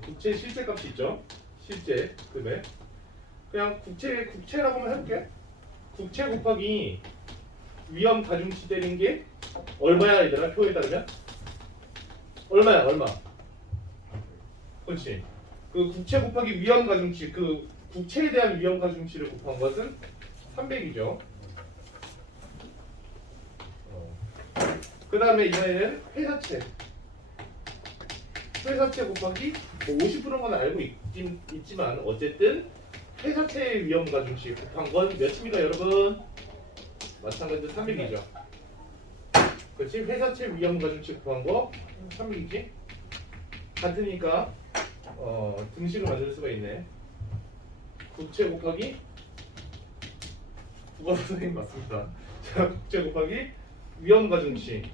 국채 실제 값이 있죠. 실제 금액. 그냥 국채라고만 해볼게. 국채 곱하기 위험 가중치 되는 게 얼마야 얘들아? 표에 따르면 얼마야 얼마? 그렇지. 그 국채 곱하기 위험 가중치 그 국채에 대한 위험 가중치를 곱한 것은 300이죠. 그 다음에 이번에는 회사채 곱하기 50%인 건 알고 있지만 어쨌든 회사채의 위험 가중치 곱한 건 몇입니까 여러분? 마찬가지로 300이죠. 그렇지? 회사채 위험 가중치 곱한 거 300이지? 같으니까 등식을 만들 수가 있네. 국채 곱하기 국어 선생님 맞습니다. 자, 국채 곱하기 위험 가중치.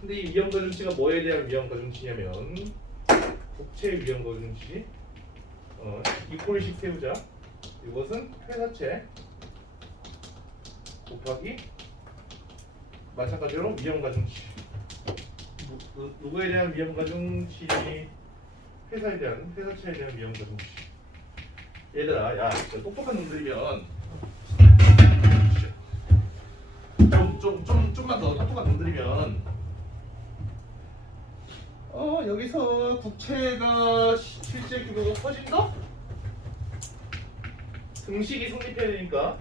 근데 이 위험 가중치가 뭐에 대한 위험 가중치냐면 국채 위험 가중치 이꼴식 세우자. 이것은 회사채 곱하기 마찬가지로 위험 가중치. 누구에 대한 위험 가중치? 회사에 대한 회사채에 대한 위험 가중치. 얘들아, 야, 진짜 똑똑한 놈들이면 좀만 더 똑똑한 놈들이면 여기서 국채가 실제 규모가 커진다? 등식이 성립해야 되니까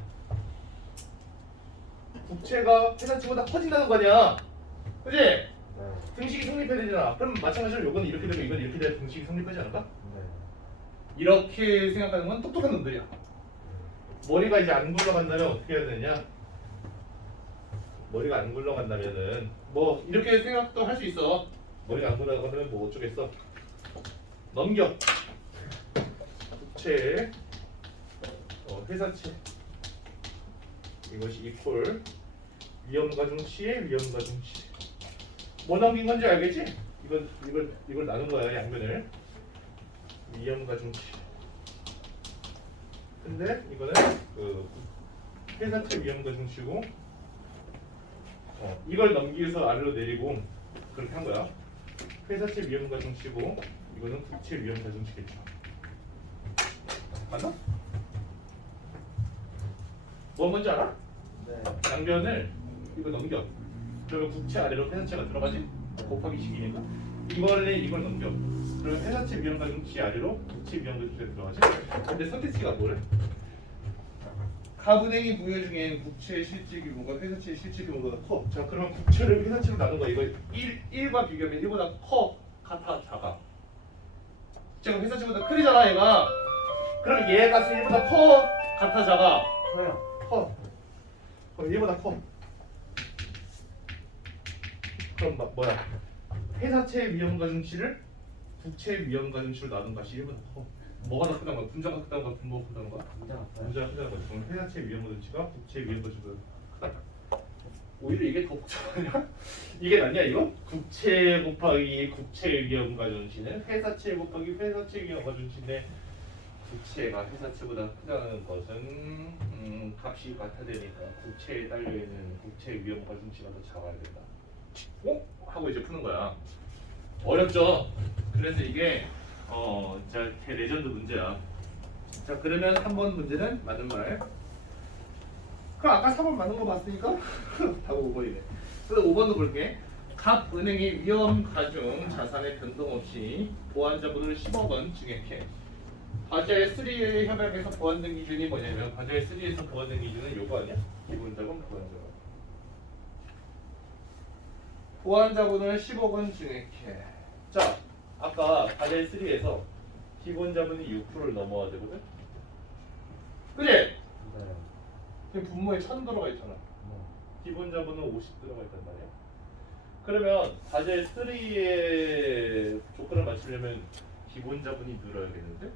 국채가 회사채보다 커진다는 거 아니야? 그지? 네. 등식이 성립해야 되잖아. 그럼 마찬가지로 이건 이렇게 되고 이건 이렇게 돼야 등식이 성립하지 않을까? 네. 이렇게 생각하는 건 똑똑한 놈들이야. 머리가 이제 안 굴러간다면 어떻게 해야 되냐? 머리가 안 굴러간다면은 뭐 이렇게 생각도 할 수 있어. 머리가 안 굴러가면 뭐 어쩌겠어? 넘겨. 국채, 회사채. 이것이 이퀄 위험 가중치의 위험 가중치. 뭐 넘긴 건지 알겠지? 이걸 나눈 거야 양면을. 위험 가중치. 근데 이거는 그 회사채 위험 가중치고 이걸 넘기면서 아래로 내리고 그렇게 한 거야. 회사채 위험 가중치고 이거는 국채 위험 가중치겠죠. 맞나? 뭐 뭔지 알아? 네. 양변을 이거 넘겨. 그러면 국채 아래로 회사채가 들어가지? 곱하기 식이니까. 이걸 넘겨. 그러면 회사채 위험 가중치 아래로 국채 위험 가중치가 들어가지? 근데 선택지가 뭐래? 가분행이 부여 중엔 국채의 실제 규모가 회사채의 실제 규모보다 커. 자, 그러면 국채를 회사채로 나눈 거야. 이거 1과 비교하면 1보다 커, 같아, 작아. 국채가 회사채보다 크잖아, 얘가. 그럼 얘가 1보다 커, 같아, 작아. 커요. 커. 얘보다 커. 그럼 뭐야? 회사채 위험 가중치를 국채 위험 가중치로 나눈 것이 1보다 커. 뭐가 더 크다는 거야? 분자가 크다는 거야? 분모가 크다는 거야? 진짜 커요. 분자가 크다는 거야. 그럼 회사채 위험 가중치가 국채 위험 가중치보다 크다. 오히려 이게 더 복잡하냐? 이게 낫냐 이거? 국채 곱하기 국채 위험 가중치는 회사채 곱하기 회사채 위험 가중치인데 부채가 회사채보다 크다는 것은 값이 같아되니까 부채에 달려있는 부채 위험 가중치가 더 작아야 된다. 하고 이제 푸는 거야. 어렵죠? 그래서 이게 진짜 레전드 문제야. 자, 그러면 3번 문제는 맞는 말. 그럼 아까 4번 맞는 거 봤으니까 답은 5번이네. 그래서 5번도 볼게. 각 은행이 위험 가중 자산의 변동 없이 보완자본을 10억 원 증액해. 과제 3의 협약에서 보완된 기준이 뭐냐면 과제 3에서 보완된 기준은 요거 아니야? 기본자본 보완자본. 보완자본을 10억 원 증액해. 자, 아까 과제 3에서 기본자본이 6%를 넘어야 되거든? 그래? 네. 지금 분모에 1000 들어가 있잖아. 네. 기본자본은 50 들어가 있단 말이야. 그러면 과제 3의 조건을 맞추려면 기본자본이 늘어야겠는데?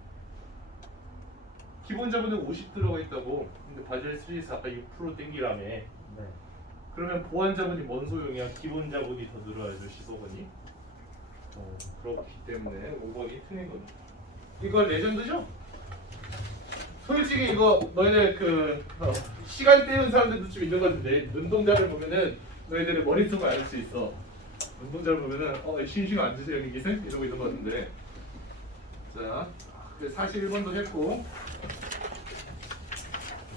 기본자본에 50 들어가 있다고. 근데 과제 3에서 아까 6% 땡기라며. 네. 그러면 보완자본이 뭔 소용이야? 기본자본이 더 늘어야죠, 10억 원이. 그렇기 때문에 5번이 틀린 거죠. 이거 레전드죠? 솔직히 이거 너희들 시간 때우는 사람들도 좀 있는 것 같은데 눈동자를 보면은 너희들의 머릿속을 알 수 있어. 눈동자를 보면은 심시가 안 드세요 여기 기생? 이러고 있는 것 같은데. 자, 41번도 했고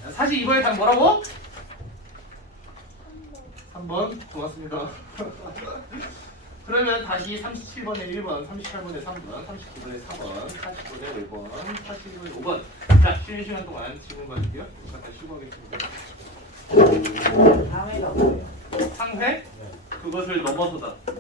42번에 답 뭐라고? 3번 고맙습니다. 그러면 다시 37번에 1번, 38번에 3번, 39번에 4번, 40번에 5번, 41번에 5번. 자, 쉬는 시간 동안 질문 받을게요. 잠깐 쉬고 하겠습니다. 상해가 뭐예요? 상회? 네. 그것을 넘어서다.